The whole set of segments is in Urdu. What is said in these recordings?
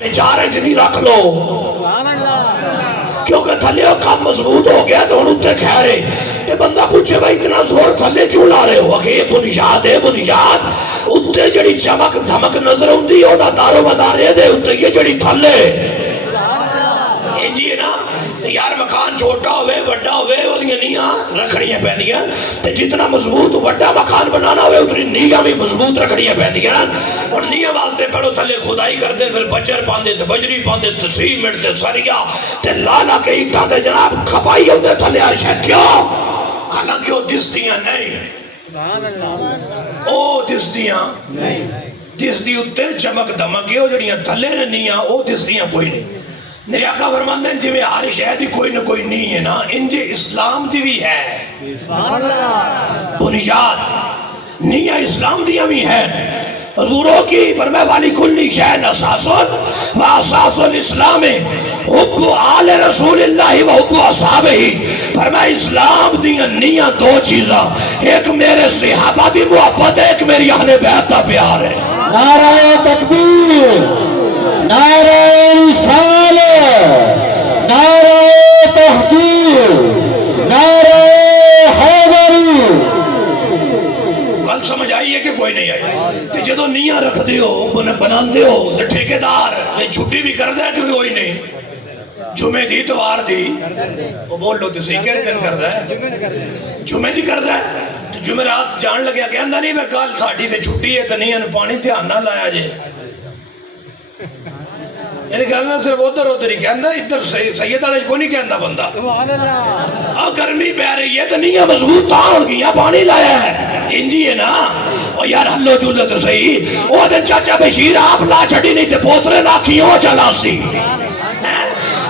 چارج نہیں رکھ لو کیونکہ تھلے کام مضبوط ہو گیا تو انہوں تے خیرے تے بندہ پوچھے بھائی اتنا زور تھلے کیوں لا رہے ہو کہ بنیاد ہے بنیاد اتنے جڑی چمک دھمک نظر ہوندی ہے دا دارو مدارے دے اتنے یہ جڑی تھلے انجی ہے نا تے یار مکان چھوٹا ہوئے وڈا ہوئے وہ دیاں نیاں رکھڑیاں پہنیاں تے جتنا مضبوط وڈا مکان بنانا ہوئے اتنی نیاں بھی مضبوط رکھڑیاں پہنیاں اور نیاں واسطے پڑھو تھلے خدائی کر دے پھر بجر پاندے تے بجری پاندے تے سیمنٹ تے سریا تے لالا کے اینٹاں تے جناب کھپائی ہوندے تھلے عرشہ کیوں حالانکہ وہ دستیاں نہیں او دستیاں دستی اتے چمک دمک کے وہ جڑیاں تھلے نیاں او دستیاں کوئی نہیں میرے آقا فرماندے ہیں جویں ہر شے دی کوئی نہ کوئی نہیں ہے نا انجے اسلام دی بھی ہے بنیاد نیاں اسلام دیا بھی ہے حضوروں کی فرمائے والی کلی شہن اساسون و اساس الاسلام حب آل رسول اللہ و حب اصحابہ ہی فرمائے اسلام دیا نیاں دو چیزاں ایک میرے صحابہ دی محبت ہے ایک میری اہل بیت دا پیار ہے نعرہ تکبیر نعرہ رسالہ نعرہ تحقیق نعرہ حیدری گل سمجھ آئیے کہ کوئی نہیں آئی تے جدو نیاں رکھ دیو بنان دیو تے ٹھیکیدار چھٹی بھی کر دے کہ کوئی نہیں جمعہ دی توار دی وہ بول لو تے صحیح کہڑے دن کر دے جمعہ دی کر دے تو جمعہ رات جان لگیا کہ اندہ نہیں میں کال ساڑھی تے چھٹی ہے تے نیاں پانی دھیان نہ لایا جے یعنی کہنا صرف ادھر ادھر ہی کہنا ادھر سید علیہ کو نہیں کہنا بندہ اب گرمی پہ رہی ہے تو نیاں مضبوط تھا اور گیا پانی لایا ہے انجی ہے نا اور یار ہلو جلد تو صحیح وہ دن چاچا بشیر آپ لا چھڑی نہیں تے پوترے لاکھیوں چلا سی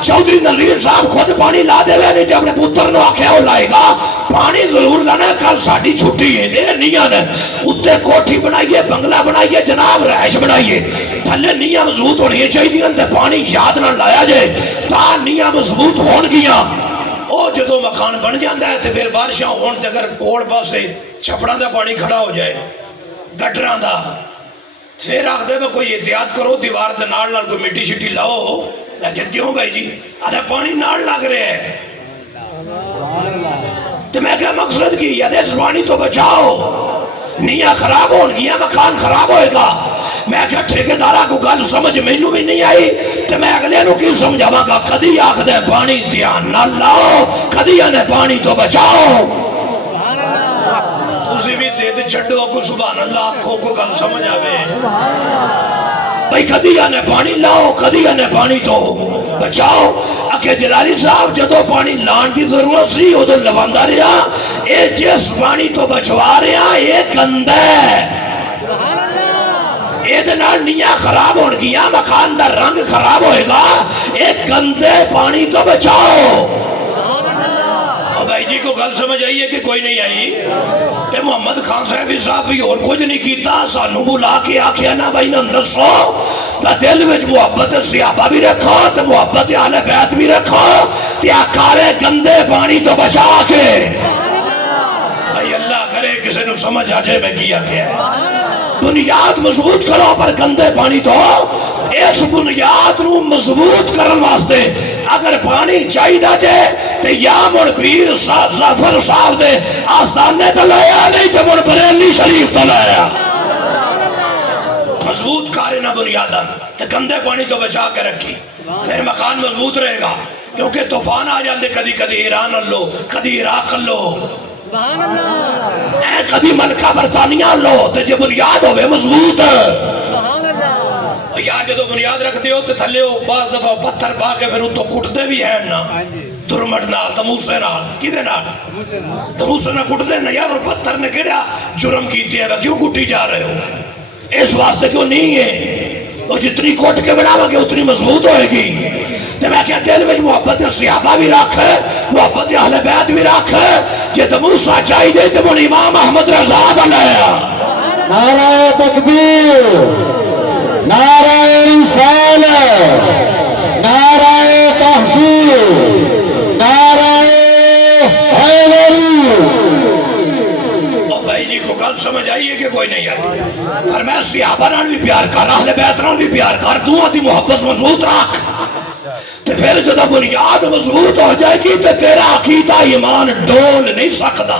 چودھری نظیر صاحب خود پانی لا دے وے نہیں جب اپنے پتر نو آکھیا ہو لائے گا پانی ضرور لانا کل ساڑھی چھٹی ہے دے نیاں نے اتنے کوٹھی بنائیے بنگلہ بنائیے جناب رہائش بنائیے تھلے نیاں مضبوط ہونی چاہیے تے پانی یاد نہ لایا جائے تا نیاں مضبوط ہون گیا او جدو مکان بن جاندہ ہے تے پھر بارشاں ہون تے اگر کوڑ پاسے چھپڑاں دا پانی کھڑا ہو جائے گٹراں دا پھر آخ دے میں کوئی احتیاط کرو دیوار دے نال نال کوئی مٹی شٹی لاؤ میں کہتی ہوں بھائی جی آدھا پانی نال لگ رہے ہیں تو میں کہا مقصد کی یعنی اس پانی تو بچاؤ نیاں خراب ہون گیا مکان خراب ہوئے گا میں کہا ٹھیکیدارہ کو گل سمجھ مینوں بھی نہیں آئی تو میں اگلے نو کیوں سمجھاواں گا کدی آخ دے پانی دھیان نہ لاؤ کدی آنے پانی تو بچاؤ تسی بھی زید چھڑو کو سبحان اللہ آنکھوں کو گل سمجھ آوے بھئی کدی آنے پانی لاؤ کدی آنے پانی تو بچاؤ اکے جلالی صاحب جدو پانی لان کی ضرورت سی وہ تو لواندہ رہا اے جس پانی تو بچوا رہا اے گندہ ہے اے دنال نیاں خراب ہون گیا مکان دا رنگ خراب ہوئے گا اے گندے پانی تو بچاؤ اور بھائی جی کو گل سمجھ آئی ہے کہ کوئی نہیں آئی تے محمد خان صاحب بھی اور کچھ نہیں کیتا سانو بلا کے آکھیا نا بھائی نندر سو نا دل وچ محبت صحابہ بھی رکھو تے محبت اہل بیت بھی رکھو تے آکارے گندے پانی تو بچا کے بھائی اللہ کرے کسی نو سمجھ آ جائے میں کیا کیا ہے بنیاد مضبوط کرو پر گندے پانی تو اس بنیاد نو مضبوط کرن واسطے اگر پانی چاہی دا جائے تو یا مڑ پیر ظفر صاحب دے آستانے تلایا نہیں تو مڑ بریلی شریف تلایا مضبوط کارے نہ بنیادہ تو گندے پانی تو بچا کے رکھی پھر مکان مضبوط رہے گا کیونکہ طوفان آ جاندے کدی کدی ایران لو کدی عراق لو اے کبھی ملکہ برطانیہ لو تو جو بنیاد ہوئے مضبوط یار جدو بنیاد رکھ دیو تو تھلے ہو بعض دفعہ پتھر پا کے پھر تو کٹتے بھی ہیں نا درمٹ نال تموسے نال کی دے نال تموسے نال کٹ دے نا یار اور پتھر نے کڑیا جرم کیتے ہیں کیوں کٹی جا رہے ہو اس واسطے کیوں نہیں ہے تو جتنی کوٹ کے بناوا گے اتنی مضبوط ہوئے گی تو میں کہا دل میں محبت صحابہ بھی رکھ محبت اہل بیت بھی رکھ جے تو موسیٰ چاہی دے تو من امام احمد رضا علیہ نعرہ تکبیر نعرہ رسالہ نعرہ تحقیق نعرہ حیدری اور بھائی جی کو گل سمجھ آئی ہے کہ کوئی نہیں آئی فرمایا فرمایا صحابہ نال بھی پیار کر، اہل بیت نال بھی پیار کر، دوواں دی محبت مضبوط رکھ، تے پھر جدو بنیاد مضبوط ہو جائے گی تے تیرا عقیدہ ایمان ڈول نہیں سکتا،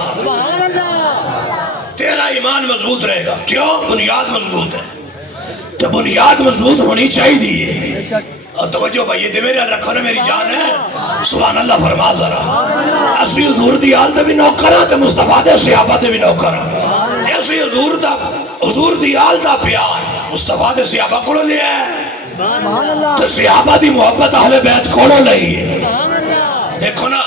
تیرا ایمان مضبوط رہے گا، کیوں؟ بنیاد مضبوط ہے، تو بنیاد مضبوط ہونی چاہیے۔ اور توجہ بھائی یہ میرے رکھو نا، میری جان ہے، سبحان اللہ فرما ذرا، اسی حضور دی آل دے بھی نوکر ہاں تے مصطفیٰ دے صحابہ دے بھی نوکر ہاں، اسی حضور دی آل دا پیار مصطفیٰ دے صحابہ کو لیا ہے، تو صحابہ دی محبت اہل بیت کو لئی ہے۔ دیکھو نا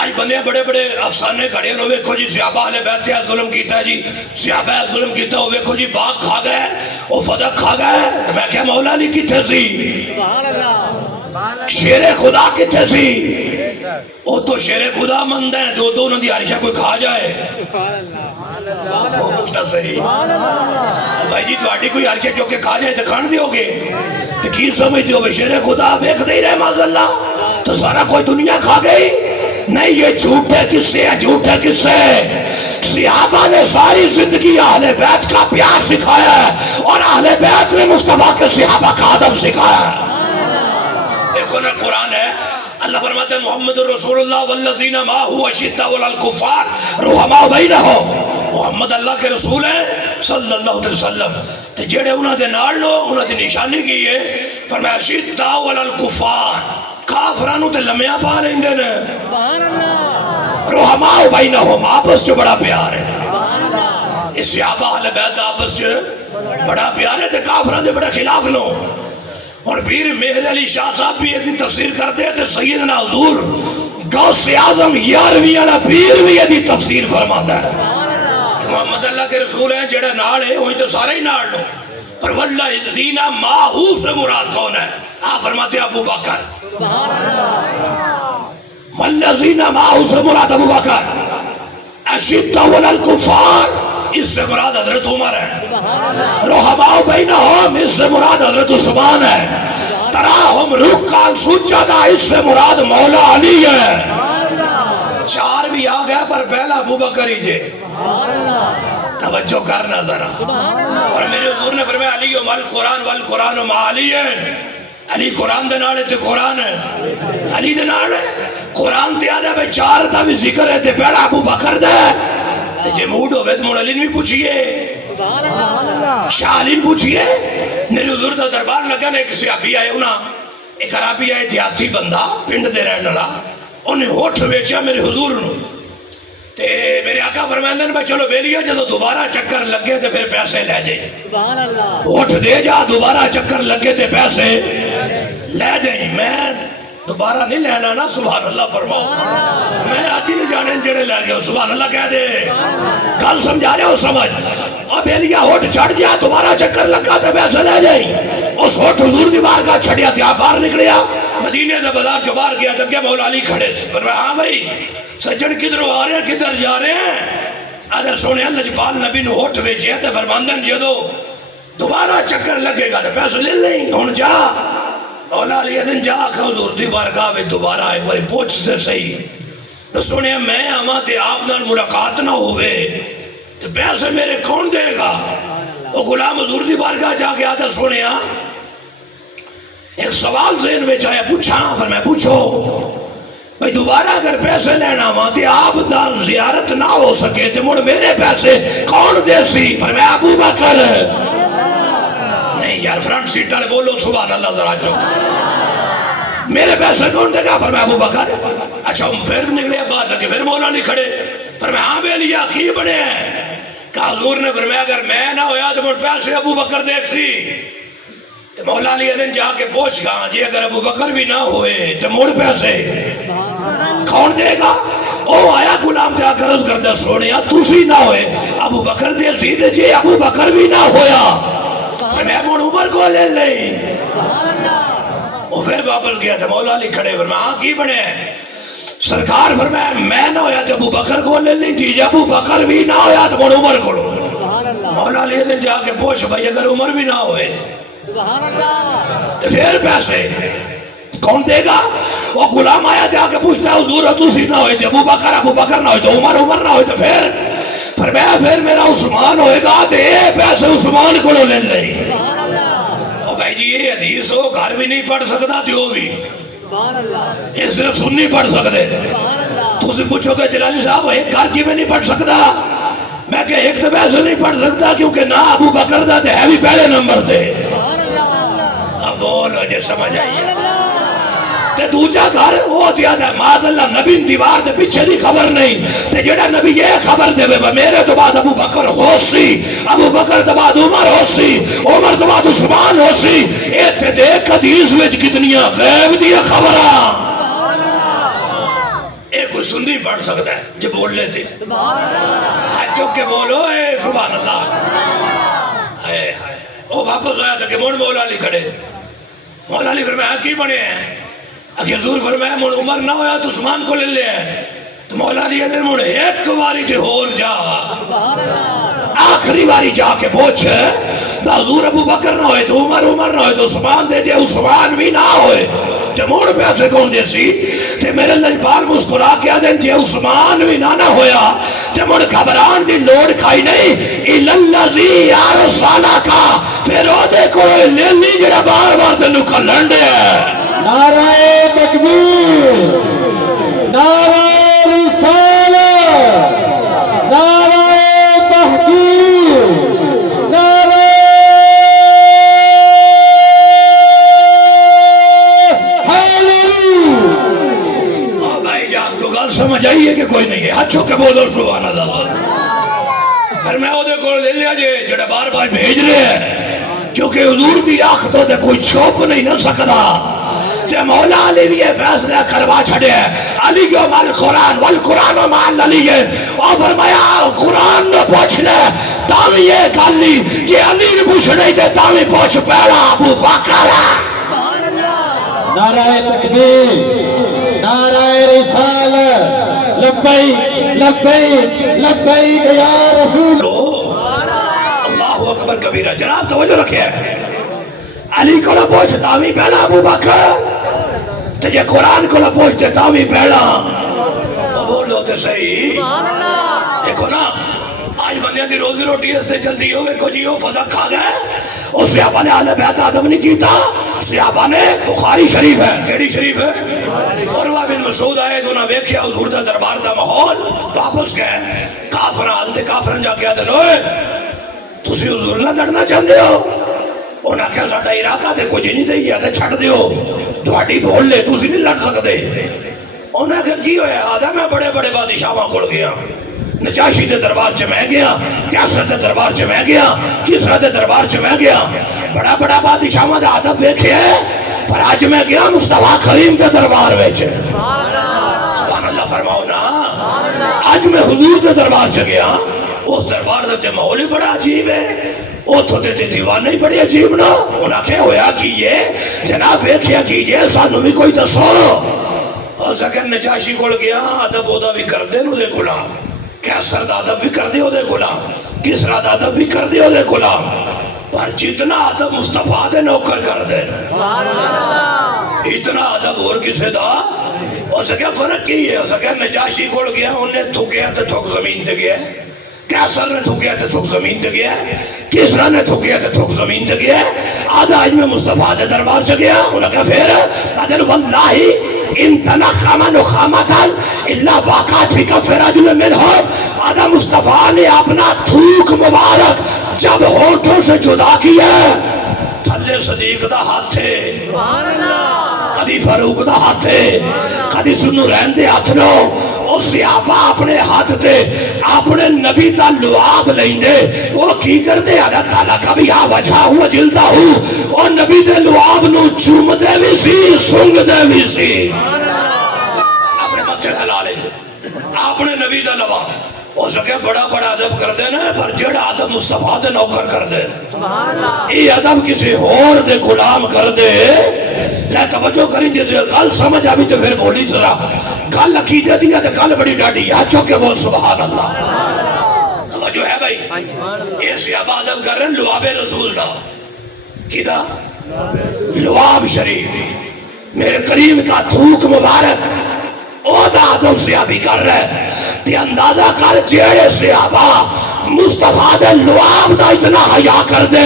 آج بندے بڑے بڑے افسانے کھڑے ہیں، ویکھو جی صحابہ اہل بیت تے ظلم کیتا ہے جی، صحابہ ظلم کیتا ہے، ویکھو جی باغ کھا گئے، وہ فدق کھا گئے، میں کہا مولا علی کتھے سی، شیر خدا کتھے سی، وہ تو شیر خدا مند ہیں، دو انہوں دی عائشہ کوئی کھا جائے، وہ مجھتا صحیح بھائی جی تو آٹی کوئی عائشہ جو کہ کھا جائے تو کھان دیو گے، تو کی سمجھ دیو بھائی شیر خدا بیک دے رہے ماذا اللہ، تو سارا کوئی دنیا کھا گئی، نہیں یہ جھوٹے قصے ہیں، جھوٹے قصے۔ صحابہ نے ساری زندگی اہل بیت کا پیار سکھایا ہے، اور اہل بیت نے مصطفیٰ کے صحابہ کا ادب سکھایا ہے۔ دیکھو نا قرآن ہے، اللہ فرماتے ہیں محمد رسول اللہ والذین معہ اشداء علی الکفار رحماء بینہم، محمد اللہ کے رسول ہیں صلی اللہ علیہ وسلم، تو جڑے انہوں نے نال لو انہوں نے نشانی کی ہے، فرمایا اشداء علی الکفار، کافرانوں تے لمیاں پا رہے ہیں، رحماء بینہم، آپس جو بڑا پیار ہے، اس صحابہ اہل بیت آپس جو بڑا پیار ہے، تے کافران دے بڑا خلاف لو۔ اور پیر مہر علی شاہ صاحب بھی یہ تفسیر کر دے تے سیدنا حضور غوث اعظم 11ویں والا پیر بھی یہ تفسیر فرماتا ہے، محمد اللہ کے رسول ہیں جڑے نال ہے وہی تو سارے ہی نال لو، پر والذین معہ سے مراد کون ہے؟ آپ فرماتے ہیں ابو بکر، والذین معہ سے مراد ابو بکر، اشداء علی الکفار اس سے مراد حضرت عمر ہے، رحماء بینہم اس سے مراد حضرت عثمان ہے، تراہم رکعا سجدا اس سے مراد مولا علی ہے۔ چار بھی آ گیا پر پہلا ابو بکر ہی جے، توجہ کرنا ذرا۔ اور میرے حضور نے فرمایا علی مال قرآن والقرآن مع علی ہے، علی قرآن دے نال تے قرآن ہے، علی دے نال قرآن تے آدھا بھئی چار دا بھی ذکر ہے تے پہلا ابو بکر دے، جے موڈ ہوئے تو موڑ علیم بھی پوچھئے، شاہ علیم پوچھئے، میرے حضور دا دربار لگا نے کسی عربی آئے ہونا، ایک عربی آئے دیہاتی بندہ پنڈ دے رہنے لگا، انہیں ہوٹھ ویچا میرے حضور نو، تے میرے آقا فرمائندے نے بھائی چلو بیلیا جدو دوبارہ چکر لگے تے پھر پیسے لے جائیں، ہوٹھ دے جا دوبارہ چکر لگے تے پیسے لے جائیں، میں دوبارہ نہیں لینا نا، سبحان اللہ فرماؤ، میں آتی نہیں جانے جڑے لے گئے، سبحان اللہ کہہ دے، کل سمجھا رہے ہو سمجھ، اب بیلیا ہوٹ چڑھ گیا دوبارہ چکر لگا تے پیسے لے جائیں، اس ہوٹ حضور دی بار کا چھڑیا تھا، باہر نکلیا، مدینے دے بازار جو باہر گیا تھا کہ مولا علی کھڑے تھے، فرمایا ہاں بھائی سجن کدھر آ رہے ہیں کدھر جا رہے ہیں، آدھے سونے اللہ جبال نبی نے ہوٹ ویچے تے فرماندن جدو دوبارہ چکر لگے گا تے پیسے لے لیں، ہون جا مولا علی دن جا کہ حضور دی بارگاہ میں دوبارہ ایک باری پوچھتے صحیح، تو سونے میں اما تے آپ نال ملاقات نہ ہوئے تو پیسے میرے کون دے گا، وہ غلام حضور دی بارگاہ جا کے آدھا سونے ایک سوال ذہن میں چاہے پوچھا، پر میں پوچھو بھئی دوبارہ اگر پیسے لینا ہوا تے آپ دا زیارت نہ ہو سکے تے مڑ میرے پیسے کون دے سی، پر میں ابو بکر، نہیں یار فرنٹ سیٹ والے بولو سبحان اللہ ذرا جو، میرے پیسے کون دے گا، پر میں ابو بکر، اچھا ہم پھر نکلے بات لگے پھر مولا نہیں کھڑے، پر میں ہاں بے لیا کی بنے ہیں، کہ حضور نے فرمایا اگر میں نہ ہویا تو مڑ پیسے ابو بکر دیکھ سی، تو مولا علی دن جا کے پوچھ گا جی اگر ابو بکر بھی نہ ہوئے تو مڑ پیسے کون دے گا، او آیا غلام تے آکر عرض کردہ سونے تُسی نہ ہوئے ابو بکر دے سیدھے جی ابو بکر بھی نہ ہویا، میں مڑ عمر کو لے لیں، وہ پھر واپس گیا تھا، مولا علی کھڑے فرمایا ہاں کی بنے ہیں، سرکار فرمایا میں نہ ہویا تو ابو بکر کو لے لیں جی ابو بکر بھی نہ ہویا تو مڑ عمر کو لو، مولا علی دن جا کے پوچھ بھائی اگر عمر بھی نہ ہوئے تو پھر پیسے کون دے گا، وہ غلام آیا جا کے پوچھتا ہے حضور تسی نہ ہوئے تو ابو بکر نہ ہوئے تو عمر نہ ہوئے تو پھر فرمایا پھر میرا عثمان ہوئے گا تو یہ پیسے عثمان کو لے لیں او بھائی جی یہ حدیث ہو گھر بھی نہیں پڑھ سکتا تو بھی یہ صرف سننی پڑھ سکتے تو اسے پوچھو کہ جلالی صاحب ایک گھر کی میں نہیں پڑھ سکتا میں کہ ایک تو ویسے نہیں پڑھ سکتا کیونکہ نہ ابو بکر دا تے ہے بھی پہلے نمبر تے اب بولو جے سمجھ آئیے تے دوجا گھر وہ دیا ہے معاذ اللہ نبی دیوار دے پیچھے دی خبر نہیں تے جڑا نبی یہ خبر دے وے میرے تو بعد ابو بکر ہو سی ابو بکر تو بعد عمر ہو سی عمر تو بعد عثمان ہو سی اے تے دیکھ حدیث وچ کتنیاں غیب دی خبراں اے کوئی سننی پڑھ سکتا ہے جو بول لیتے ہاتھ چوک کے بولو اے سبحان اللہ اے او واپس آیا تھا کہ مون مولا علی کھڑے مولا علی فرمایا کی بنے ہیں اگر حضور فرمایا مون عمر نہ ہویا تو عثمان کو لے لے تو مولا علی ادھر مون ایک واری تے ہور جا آخری واری جا کے پوچھ حضور ابو بکر نہ ہوئے تو عمر نہ ہوئے تو عثمان دے جے عثمان بھی نہ ہوئے تے موڑ پیسے کون دے سی تے میرے لجبار مسکرا کے آدھیں جے عثمان بھی نہ ہویا تے موڑ گھبران دی لوڑ کھائی نہیں الاللذی ارسالہ کا پھر او دے کوئی لیلی جڑا بار بار دنو کھلن دے نعرہ تکبیر نعرہ رسالت نعرہ تحقیق نعرہ حیدری بھائی جان کو گل سمجھ آئیے کہ کوئی نہیں ہے ہاتھوں کے بولو سبحان اللہ پھر میں وہ دیکھو لے لیا جے جڑا بار بار بھیج رہے ہیں کیونکہ حضور دی آنکھ تو دے کوئی چھوپ نہیں نہ سکتا تے مولا علی بھی یہ فیصلہ کروا چھڑے علی جو مال قرآن والقرآن و مال علی ہے اور فرمایا قرآن نہ پوچھ لے تاوی یہ گالی کہ علی نے پوچھ نہیں دے تاوی پوچھ پہلا ابو بکر نعرہ تکبیر نعرہ رسالت لبیک لبیک لبیک یا رسول اللہ اکبر کبیرہ جناب توجہ رکھے علی کو نہ پوچھ تاوی پہلا ابو بکر تجھے قرآن کو نہ پوچھتے تاوی پہلا بولو تے صحیح دیکھو نا آج بندیاں دی روزی روٹی اس سے جلدی ہوئے کو جیو فضا کھا گئے اس صحابہ نے آل بیت آدم نہیں کیتا صحابہ نے بخاری شریف ہے کیڑی شریف ہے عروہ بن مسعود آئے تو نہ بیکھیا حضور دا دربار دا ماحول واپس گئے کافران آلتے کافران جا کے آدھن ہوئے تسی حضور نہ لڑنا چاہتے ہو انہاں کہا ساڑھا ارادہ دے کچھ نہیں دے گیا دے چھڑ دیو دوڑی بھول لے تسی نہیں لڑ سکتے انہاں کہا کی ہویا آدھا میں بڑے بڑے بادشاہاں کھڑ گیا نجاشی دے دربار چ میں گیا کیسر دے دربار چ میں گیا کسرا دے دربار چ میں گیا بڑا بڑا بادشاہاں دا ادب ویکھے پر آج میں گیا مصطفیٰ کریم دے دربار وچ سبحان اللہ فرماؤ نا آج میں حضور دے دربار چ گیا اس دربار دے ماحول بڑا عجیب ہے او تو دے دیوانے بڑی عجیب نا انہاں کہا ہویا کیجئے جناب ویکھیا کیجئے سانو بھی کوئی دسو اور سکر نجاشی کھڑ گیا ادب اودا بھی کر دے نو دے غلام کیسر دا ادب بھی کر دے ہو دے غلام کسرا دا ادب بھی کر دے ہو دے غلام پر جتنا ادب مصطفیٰ دے نوکر کر دے اتنا ادب اور کسے دا اور سکر فرق کی ہے اور سکر نجاشی کھڑ گیا انہیں تھکیا تو تھک زمین تے گیا کیسر نے تھکیا تو تھک زمین تے گیا کسرا نے تھکیا تو تھک زمین تے گیا آدھا آج میں مصطفیٰ دے دربار سے گیا انہوں نے کہا پھر آدھا واللہ ان تنخم نخامتا اللہ واقعات فی کف رجل منہم آدھا مصطفیٰ نے اپنا تھوک مبارک جب ہونٹوں سے جدا کیا تھلے صدیق دا ہاتھ تھے کدی فاروق دا ہاتھ تھے کدی سنو رہن دے ہاتھ نو او صحابہ اپنے ہاتھ دے اپنے نبی دا لعاب لیندے وہ کی کر دے اللہ تعالیٰ کا بھی آ وجہ ہوا جلدہ ہوں اور نبی دے لعاب نو چوم دے بھی سی سنگ دے بھی سی اپنے متھے دلا لیندے اپنے نبی دا لعاب ہو سکے بڑا بڑا عدب کر دے نا پر جڑا عدب مصطفیٰ دے نوکر کر دے یہ عدب کسی اور دے غلام کر دے لے توجہ کریں جیسے کل سمجھ آبی تو پھر بولی ذرا کل عقیدہ دیا تو کل بڑی ڈاڑی یا چوکے بول سبحان اللہ توجہ ہے بھائی یہ صحابہ عدب کر رہے ہیں لعاب رسول دا کی دا لعاب شریف میرے کریم کا تھوک مبارک او دا عدب صحابی کر رہے ہیں تے اندازہ کر جیڑے صحابہ مصطفیٰ دے لعاب دا اتنا حیا کر دے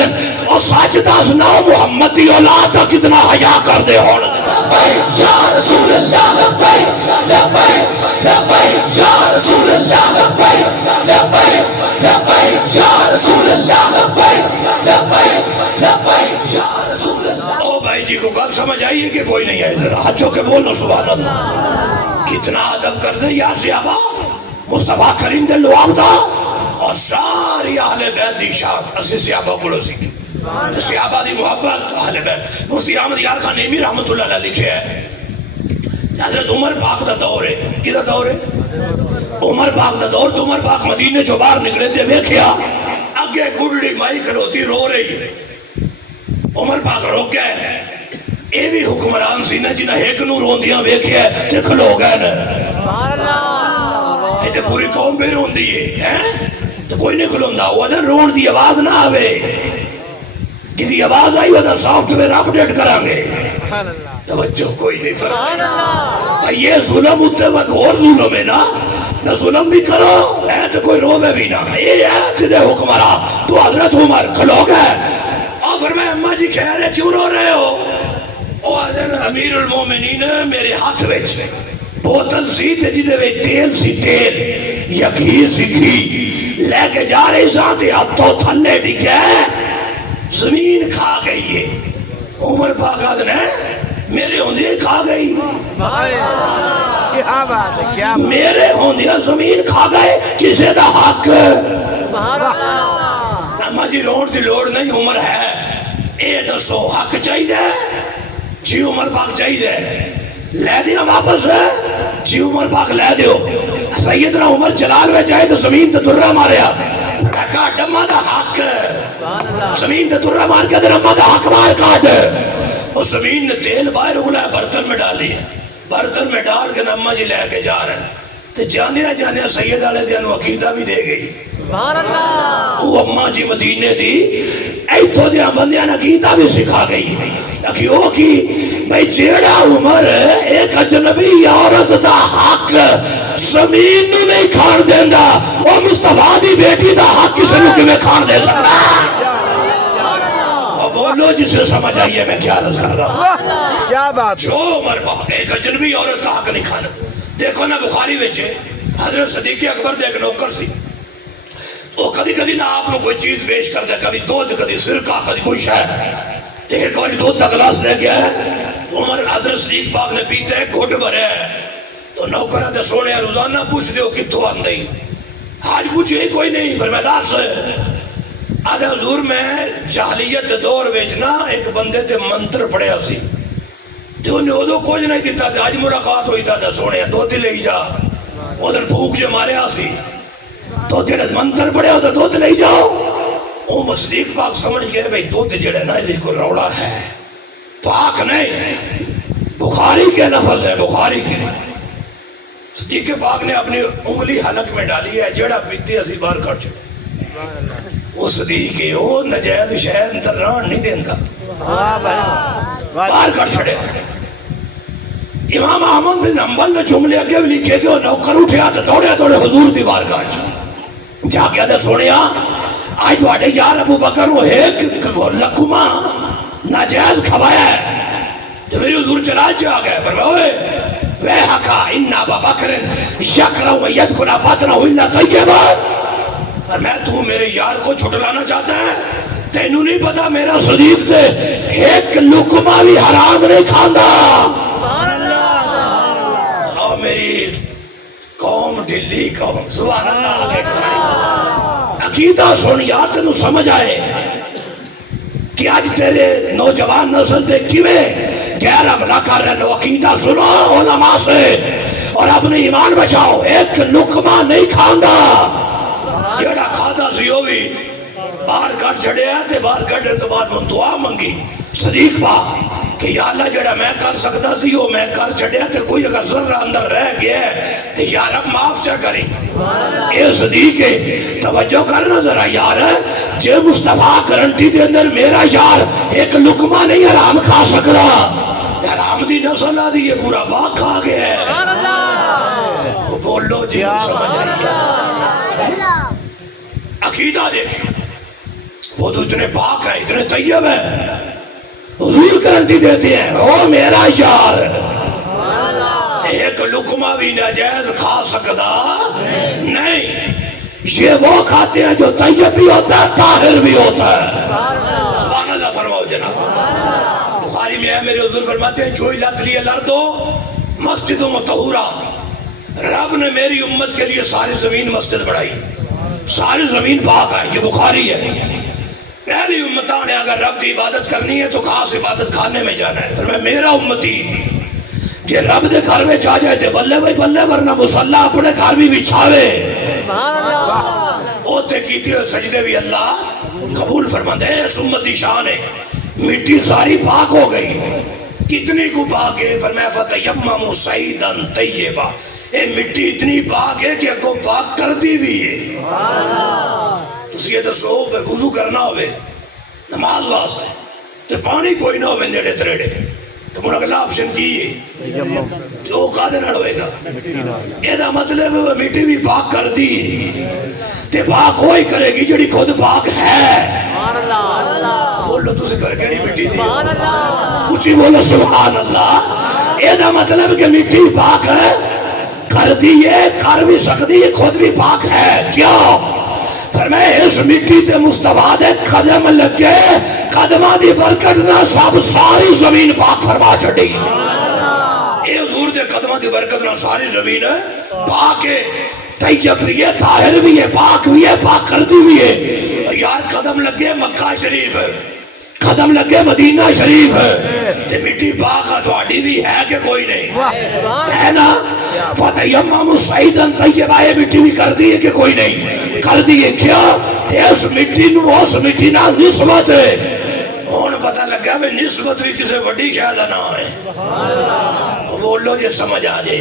اور سچ دس نو محمد دی اولاد دا کتنا حیا کر دے ہون لبیک یا رسول اللہ لبیک لبیک لبیک یا رسول اللہ لبیک لبیک لبیک یا رسول اللہ لبیک لبیک لبیک یا رسول اللہ۔ او بھائی جی کو گل سمجھ آئی ہے کہ کوئی نہیں ہے؟ ذرا ہاتھوں کے بولو سبحان اللہ۔ کتنا ادب کر دے یا صحابہ مصطفیٰ کریم دے لعاب دا اور ساری اہل بیت دی شان اسی صحابہ کو سیکھی، صحابہ دی محبت اہل بیت۔ مفتی احمد یار خان نیمی رحمت اللہ علیہ لکھے ہے حضرت عمر پاک دا دور ہے، کدا دور ہے؟ عمر پاک دا دور۔ تو عمر پاک مدینے چو باہر نکلے تے ویکھیا اگے گڈلی مائی کھلوتی رو رہی ہے۔ عمر پاک روک گئے، اے بھی حکمران سی نا جنہیں ایک نو روندیاں ویکھیا تے کھلو گئے نا، اے تے پوری قوم پہ رون دیئے ہیں تو کوئی نہیں کھلوندا، وہ دن رون دی آواز نہ آوے، کدی آواز آئی وہ سافٹ ویئر اپڈیٹ کریں گے، توجہ کوئی نہیں فرمائی۔ یہ ظلم ہوتے وقت اور ظلم ہے نا، نہ ظلم بھی کرو ہے تو کوئی روے بھی نہ، یہ ہے تیرے حکمراں تو حضرت عمر کھلو گئے اور فرمایا اماں جی خیر ہے کیوں رو رہے ہو؟ او حضرت امیر المومنین میرے ہاتھ وچ بوتل سی تے جدے وچ تیل سی، تیل یا گھی سی، گھی لے کے جا رہی ساں تے ہاتھوں تھلے ڈگے زمین کھا گئی ہے۔ عمر پاک آدھنے میرے ہوندے کھا گئی، میرے ہوندے زمین کھا گئے، کسے دا حق؟ اما جی روڑ دی لوڑ نہیں، عمر ہے اے دسو حق چاہیے؟ جی عمر پاک چاہیے، لے دیا واپس ہے؟ جی عمر پاک لے دیو۔ سیدنا عمر جلال میں جائے تو زمین تے درہ ماریا، کہا ڈمہ دا حق، زمین تے درہ مار کے در امہ دا حق مار کاٹ۔ اور زمین نے تیل باہر اگلا ہے، برتن میں ڈالی ہے، برتن میں ڈال کے امہ جی لے کے جا رہے ہیں تو جانیا جانیا سید علیہ دیانو عقیدہ بھی دے گئی۔ وہ اماں جی مدینے دی ایتھو دیا بندیاں عقیدہ بھی سکھا گئی کہ وہ کی بھئی جیڑا عمر ایک اجنبی عورت دا حق زمین میں نہیں کھان دیندہ، وہ مصطفیٰ دی بیٹی دا حق کسے لکے میں کھان دے سکتا۔ بولو جسے سمجھ آئیے میں کیا عرض کر رہا ہوں، کیا بات؟ جو عمر پاک ایک اجنبی عورت کا حق نہیں کھانا۔ دیکھو نا بخاری وچے حضرت صدیق اکبر دے ایک نوکر سی، وہ کدی کدی نہ آپ نے کوئی چیز پیش کر دے، کبھی دودھ، کبھی سرکہ، کبھی کوئی شاید ایک بار دودھ کا گلاس لے گیا ہے، عمر حضرت صدیق پاک نے پیتے ہیں، گھٹ بھرے ہیں تو نوکرہ دے سونے روزانہ پوچھ دیو کتھو آن نہیں، آج پوچھے ہی کوئی نہیں، فرمیدار سے آدھے حضور میں جاہلیت دور ویجنا ایک بندے تے منتر پڑھیا سی جو نے ادو کچھ نہیں دیتا تھا، آج ملاقات ہوئی تھا سونے دو دل ہی جا ادھر پھوک جو مارے آسی تو جڑے منتر پڑھے ہو تو دو دل ہی جاؤ۔ وہ مصدیق پاک سمجھ گئے بھئی دو دل جڑے نا یہ کوئی روڑا ہے، پاک نہیں، بخاری کے لفظ ہے، بخاری کے۔ صدیق پاک نے اپنی انگلی حلق میں ڈالی ہے، جڑا پیتی اسی بار کٹ چکے، وہ صدیق ہے، وہ نجائز شہر اندر ران نہیں دیندہ، بار کٹ چھڑے۔ امام احمد بن حنبل نے جملے اگے بھی لکھے کہ وہ نوکر اٹھیا تو دوڑے دوڑے حضور دی بارگاہ جا کے آدھے سونیا آج دوڑے یار ابو بکر وہ ایک لکمہ ناجائز کھوایا ہے تو میری حضور چلا جا گئے فرمائے وے حقا انہا ابا بکر یکرہ و یدکھنا باتنا ہوئینا طیبہ فرمائے تو میرے یار کو چھٹلانا چاہتا ہے، تینوں نہیں پتا میرا صدیق دے ایک لکمہ بھی حرام نہیں کھاندہ۔ اور میری قوم ڈلی قوم سبحان اللہ، عقیدہ سن یار تینوں سمجھ آئے کہ آج تیرے نوجوان نسل دے کیویں غیر عملہ کر رہے لو، عقیدہ سنو علماء سے اور اپنے ایمان بچاؤ، ایک لکمہ نہیں کھاندہ، جیڑا کھادا سی ہوئی باہر کٹ چھڑے ہیں تے باہر کٹے تو بعد من دعا منگی صدیق پاک کہ یا اللہ جڑا میں کر سکتا سی وہ میں کر چھڑے تے کوئی اگر ذرہ اندر رہ گیا ہے تے یا رب معاف چا کریں۔ اے صدیق ہے توجہ کرنا ذرا یار جے مصطفیٰ گارنٹی دے اندر میرا یار ایک لقمہ نہیں حرام کھا سکتا، حرام دی نسل آ دی یہ پورا باغ کھا گیا ہے۔ بولو جی سمجھ آئی؟ عقیدہ دیکھیں، وہ تو اتنے پاک ہیں، اتنے طیب ہیں، حضور گارنٹی دیتے ہیں او میرا یار ایک لقمہ بھی ناجائز کھا سکتا نہیں، یہ وہ کھاتے ہیں جو طیب بھی ہوتا ہے طاہر بھی ہوتا ہے۔ سبحان اللہ فرماؤ جناب۔ بخاری میں ہے میرے حضور فرماتے ہیں جعلت لی الارض مسجد مطہورہ، رب نے میری امت کے لیے ساری زمین مسجد بڑھائی، ساری زمین پاک ہے، یہ بخاری ہے۔ پہلی امتوں نے اگر رب کی عبادت کرنی ہے تو خاص عبادت خانے میں جانا ہے۔ پھر میرا امتی کہ رب دے گھر میں آ جائے تے بلے بھائی بلے، ورنہ مصلا اپنے گھر بھی بچھاوے، اوتے کیتے ہوئے سجدے بھی اللہ قبول فرماندے۔ اس امتی شان ہے، مٹی ساری پاک ہو گئی، کتنی کو پاک ہے؟ فرمایا فتیمموا صعیدا طیبا، اے مٹی اتنی پاک ہے کہ اگوں پاک کر دی بھی ہے۔ تسی یہ دسو وضو کرنا ہوئے نماز واسطے تے پانی کوئی نہ ہوئے نیڑے تریڑے، تو من اگلا آپشن کی ہے تو وہ قادر نہ ہوئے گا۔ یہ دا مطلب ہے مٹی بھی پاک کر دی تے پاک ہوئی کرے گی جڑی خود پاک ہے۔ بولو تسی کر کے نہیں مٹی دی، اچھی بولو سبحان اللہ۔ یہ دا مطلب کہ مٹی پاک ہے، کر دی ہے، کر بھی سکتی ہے، خود بھی پاک ہے۔ کیا فرمائے اس مٹی تے مصطفیٰ دے قدم لگے، قدمہ دی برکت نہ سب ساری زمین پاک فرما چڑی۔ اے حضور دے قدمہ دی برکت نہ ساری زمین پاک ہے، طیب بھی ہے، طاہر بھی ہے، پاک بھی ہے، پاک کردی بھی ہے۔ یار قدم لگے مکہ شریف، قدم لگے مدینہ شریف، تے مٹی پاک تہاڈی بھی ہے کہ کوئی نہیں ہے نا؟ فتیمموا صعیدا طیبا، یہ مٹی بھی کر دی ہے کہ کوئی نہیں کر دی ہے۔ کیا اس مٹی نو اس مٹی نال نسبت ہے، ہن پتہ لگا وے نسبت بھی کسے وڈی شاہ دا نام ہے۔ بولو جے سمجھ آ جائے،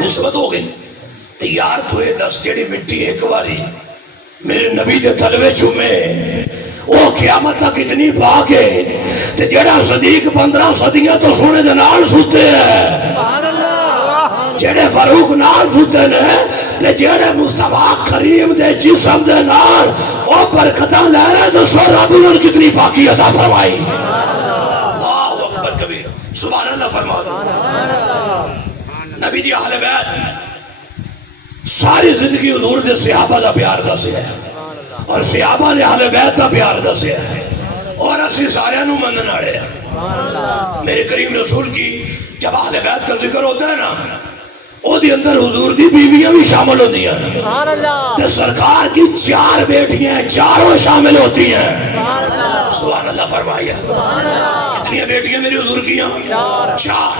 نسبت ہو گئی۔ تے یار تو یہ دس جڑی مٹی ایک باری میرے نبی دے تلوے چومے وہ قیامت تک اتنی پاک ہے، تے جڑا صدیق 15 صدیاں تو سونے دے نال سوتے ہیں، جڑے فاروق نال سوتے نے، تے جڑے مصطفیٰ کریم دے جسم دے نال وہ برکتاں لے رہے، تو سو رب انہوں نے کتنی پاکی عطا فرمائی۔ اللہ اکبر کبیر، سبحان اللہ فرما دو۔ نبی دی اہل بیت ساری زندگی حضور دے صحابہ دا پیار دسے ہے، اور صحابہ نے اہل بیت دا پیار دسے ہے، اور اسی سارے نو منن والے ہیں۔ میرے کریم رسول کی جب اہل بیت کا ذکر ہوتا ہے نا، او دی اندر حضور دی بیویاں بھی شامل ہوتی ہیں، تے سرکار کی 4 بیٹیاں ہیں، چاروں شامل ہوتی ہیں۔ سبحان اللہ فرمایا۔ کتنی بیٹیاں میرے حضور کی ہیں؟ 4۔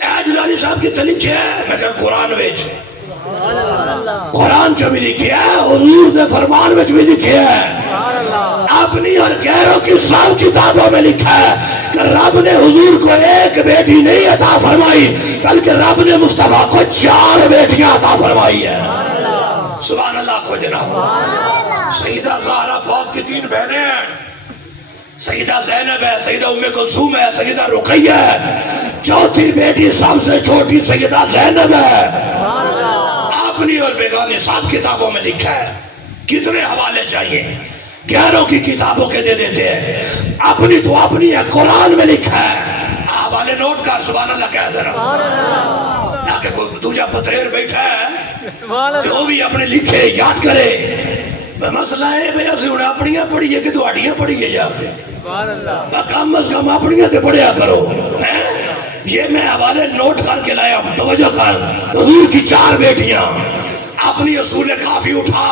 اے جلالی صاحب کی تلی کیا ہے؟ میں کہا قرآن ویچ، قرآن جو بھی لکھیا ہے، حضور دے فرمان میں بھی لکھیا ہے، اپنی اور غیروں کی سب کتابوں میں لکھا ہے کہ رب نے حضور کو ایک بیٹی نہیں عطا فرمائی، بلکہ رب نے مصطفیٰ کو 4 بیٹیاں عطا فرمائی ہے۔ سبحان اللہ کو جناب۔ سیدہ زہرا پاک کی 3 بہنیں ہیں، سیدہ زینب ہے، سیدہ ام کلثوم ہے، سیدہ رقیہ ہے، 4تھی بیٹی سب سے چھوٹی سیدہ زینب ہے۔ اپنی اور بیگانے سب کتابوں میں لکھا ہے۔ کتنے حوالے چاہیے؟ 11 کی کتابوں کے دے دیتے ہیں، اپنی تو اپنی ہے، قرآن میں لکھا ہے۔ حوالے نوٹ کر، سبحان اللہ کہہ دے رہا، تاکہ کوئی دوجہ پتریر بیٹھا ہے کہ وہ بھی اپنے لکھے یاد کرے۔ مسئلہ ہے بھئی اسی انہیں اپنیاں پڑھیے کہ دوڑیاں پڑھیے جا کے، کم از کم اپنیاں تے پڑھیا کرو۔ یہ میں حوالے نوٹ کر کے لایا، توجہ کر۔ حضور کی 4 بیٹیاں، اپنی اصول کافی اٹھا،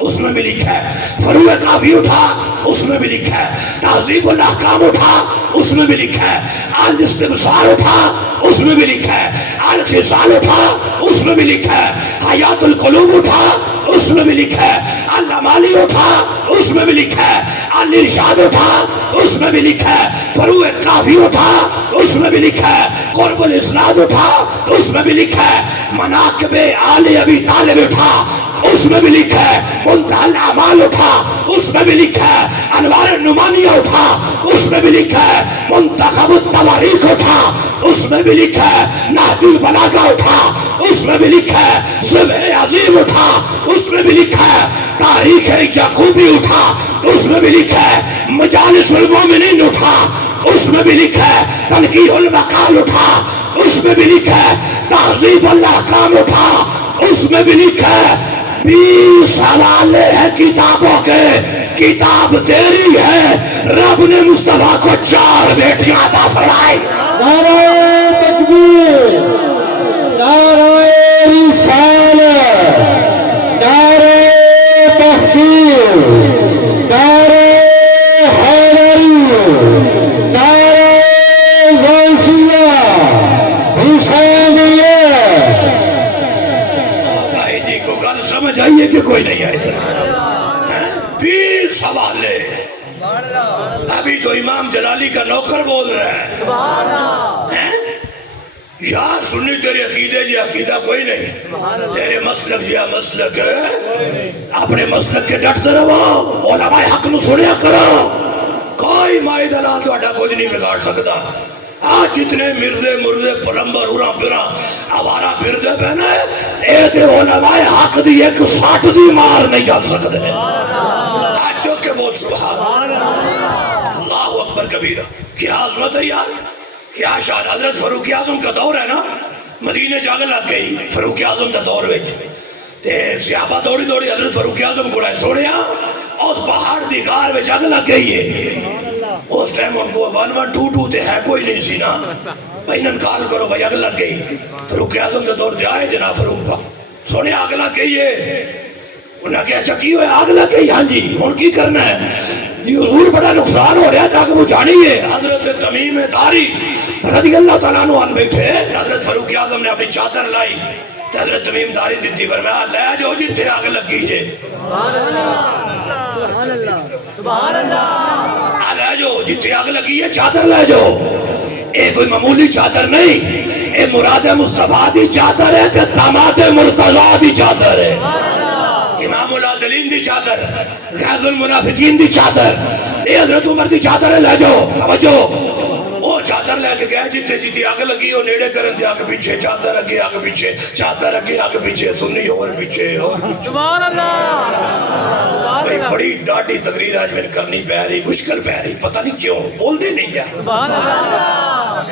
اس میں بھی لکھا ہے، فروع کافی اٹھا، اس میں بھی لکھا ہے، تہذیب الاحکام اٹھا، اس میں بھی لکھا ہے، الاستبصار اٹھا، اس میں بھی لکھا ہے، الخصال اٹھا، اس میں بھی لکھا ہے، حیات القلوب اٹھا، اس میں بھی لکھا ہے، الامالی اٹھا، اس میں بھی لکھا ہے، الارشاد اٹھا، اس میں بھی لکھا ہے، فروع کافی اٹھا، اس میں بھی لکھا ہے، قرب الاسناد اٹھا، اس میں بھی لکھا ہے، مناقب آل ابی طالب اٹھا، اس میں بھی لکھا ہے، منتہی الاعمال اٹھا، اس میں بھی لکھا ہے، انوار النعمانیہ اٹھا، اس میں بھی لکھا ہے، منتخب التواریخ اٹھا، اس میں بھی لکھا ہے، نہج البلاغہ اٹھا، اس میں بھی لکھا ہے صبح عظیم اٹھا، اس میں بھی لکھا ہے تاریخ یعقوبی اٹھا، اس میں بھی لکھا ہے مجالس المومنین اٹھا، اس میں بھی لکھا ہے تنقیح المقال اٹھا، اس میں بھی لکھا ہے تہذیب الاحکام اٹھا، اس میں بھی لکھا ہے 20 حوالے ہیں کتابوں کے، کتاب تیری ہے، رب نے مصطفیٰ کو 4 بیٹیاں عطا فرمائی۔ نعرہ تکبیر، نعرہ رسالت، نعرہ تحقیق، نعرہ حیدری، نعرہ غوثیہ، حسینیت۔ بھائی جی کو گل سمجھ آئیے کہ کوئی نہیں آئی؟ 20 حوالے۔ ابھی تو امام جلالی کا نوکر بول رہا ہے یار سنی تیرے عقیدے جی عقیدہ کوئی نہیں، تیرے مسلک جی مسلک اپنے مسلک کے ڈٹتے رہو، علماء حق نو سنیا کرو، کوئی مائی دلال تو اڈا کچھ نہیں بگاڑ سکتا۔ آج جتنے مرزے پلمبر اورا پیرا آوارا پھردے پہنے اے تے علماء حق دی ایک 60 دی مار نہیں جان سکتے۔ آج چوک کے بول سبحان اللہ اکبر کبیرہ۔ کیا عظمت ہے یار، کیا شان۔ حضرت فاروق اعظم کا دور ہے نا، مدینے جاگ لگ گئی فاروق اعظم دا دور وچ تے صحابہ دوڑی دوڑی حضرت فاروق اعظم کو لائے سوڑیا اس پہاڑ دی غار وچ اگ لگ گئی ہے۔ اس ٹائم ان کو 1122 تے ہے کوئی نہیں سی نا، بھائی انکار کرو بھائی اگ لگ گئی۔ فاروق اعظم کے دور دے آئے جناب فاروق کا سونے آگ لگ گئی ہے۔ انہوں نے کہا اچھا کی ہوئے آگ لگ گئی؟ ہاں جی ہن کی کرنا ہے؟ جی حضور بڑا نقصان ہو رہا تھا کہ وہ جانیے۔ حضرت تمیم داری رضی اللہ تعالیٰ عنہ بیٹھے، حضرت فاروق اعظم نے اپنی چادر لائی، حضرت تمیم داری دیتی فرمایا لے جاؤ جتھے آگ لگی جے، سبحان اللہ سبحان اللہ، لے جاؤ جتھے آگ لگی ہے چادر لے جاؤ۔ اے کوئی معمولی چادر نہیں، اے مراد مصطفیٰ دی چادر ہے تے داماد مرتضیٰ دی چادر ہے، امام العادلین دی چادر، غیظ المنافقین دی چادر، اے حضرت عمر دی چادر ہے، لے جاؤ۔ توجہ، وہ چادر لے کے گئے جتے جتے آگ لگی وہ نیڑے کرن دے آگ پیچھے، چادر اگے آگ پیچھے، چادر اگے آگ پیچھے، سنی اور پیچھے اور سبحان اللہ۔ بھئی بڑی ڈاٹی تقریر آج میں کرنی پہ رہی، مشکل پہ رہی، پتہ نہیں کیوں بول دے نہیں جا۔ سبحان اللہ۔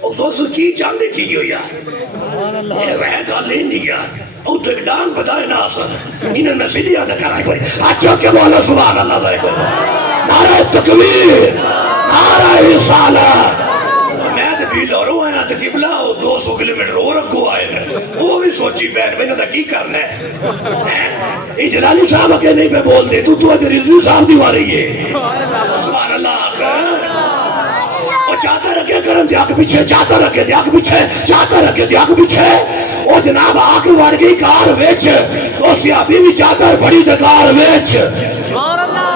اور دوستو کی چاندے کی ہو یار، یہ وہ گال لین دی یار، اور تو ایک ڈانگ بتائے نا آسان، انہوں نے سیدھی آدھا کرائی پڑی، اچھا کہ بولا سبحان اللہ ذرائے پڑی، نعرہ تکبیر، نعرہ رسالت۔ میں تو بھی لورو آیا تو قبلہ 200 کلومیٹر اور رکھو آئے ہیں، وہ بھی سوچی پہن میں نے تو کی کرنا ہے؟ یہ جلالی صاحب اگے نہیں پہ بول دے، تو اجھے رضوی صاحب دیوا رہی ہے، سبحان اللہ۔ وہ چادر رکھے کرن دے آگ پیچھے، چادر رکھے دے آگ پیچھے، چادر رکھے دے آگ پیچھے، وہ جناب آگ وڑ گئی کار ویچ، وہ سیابی بھی چادر بڑی دے کار ویچ، سبحان اللہ۔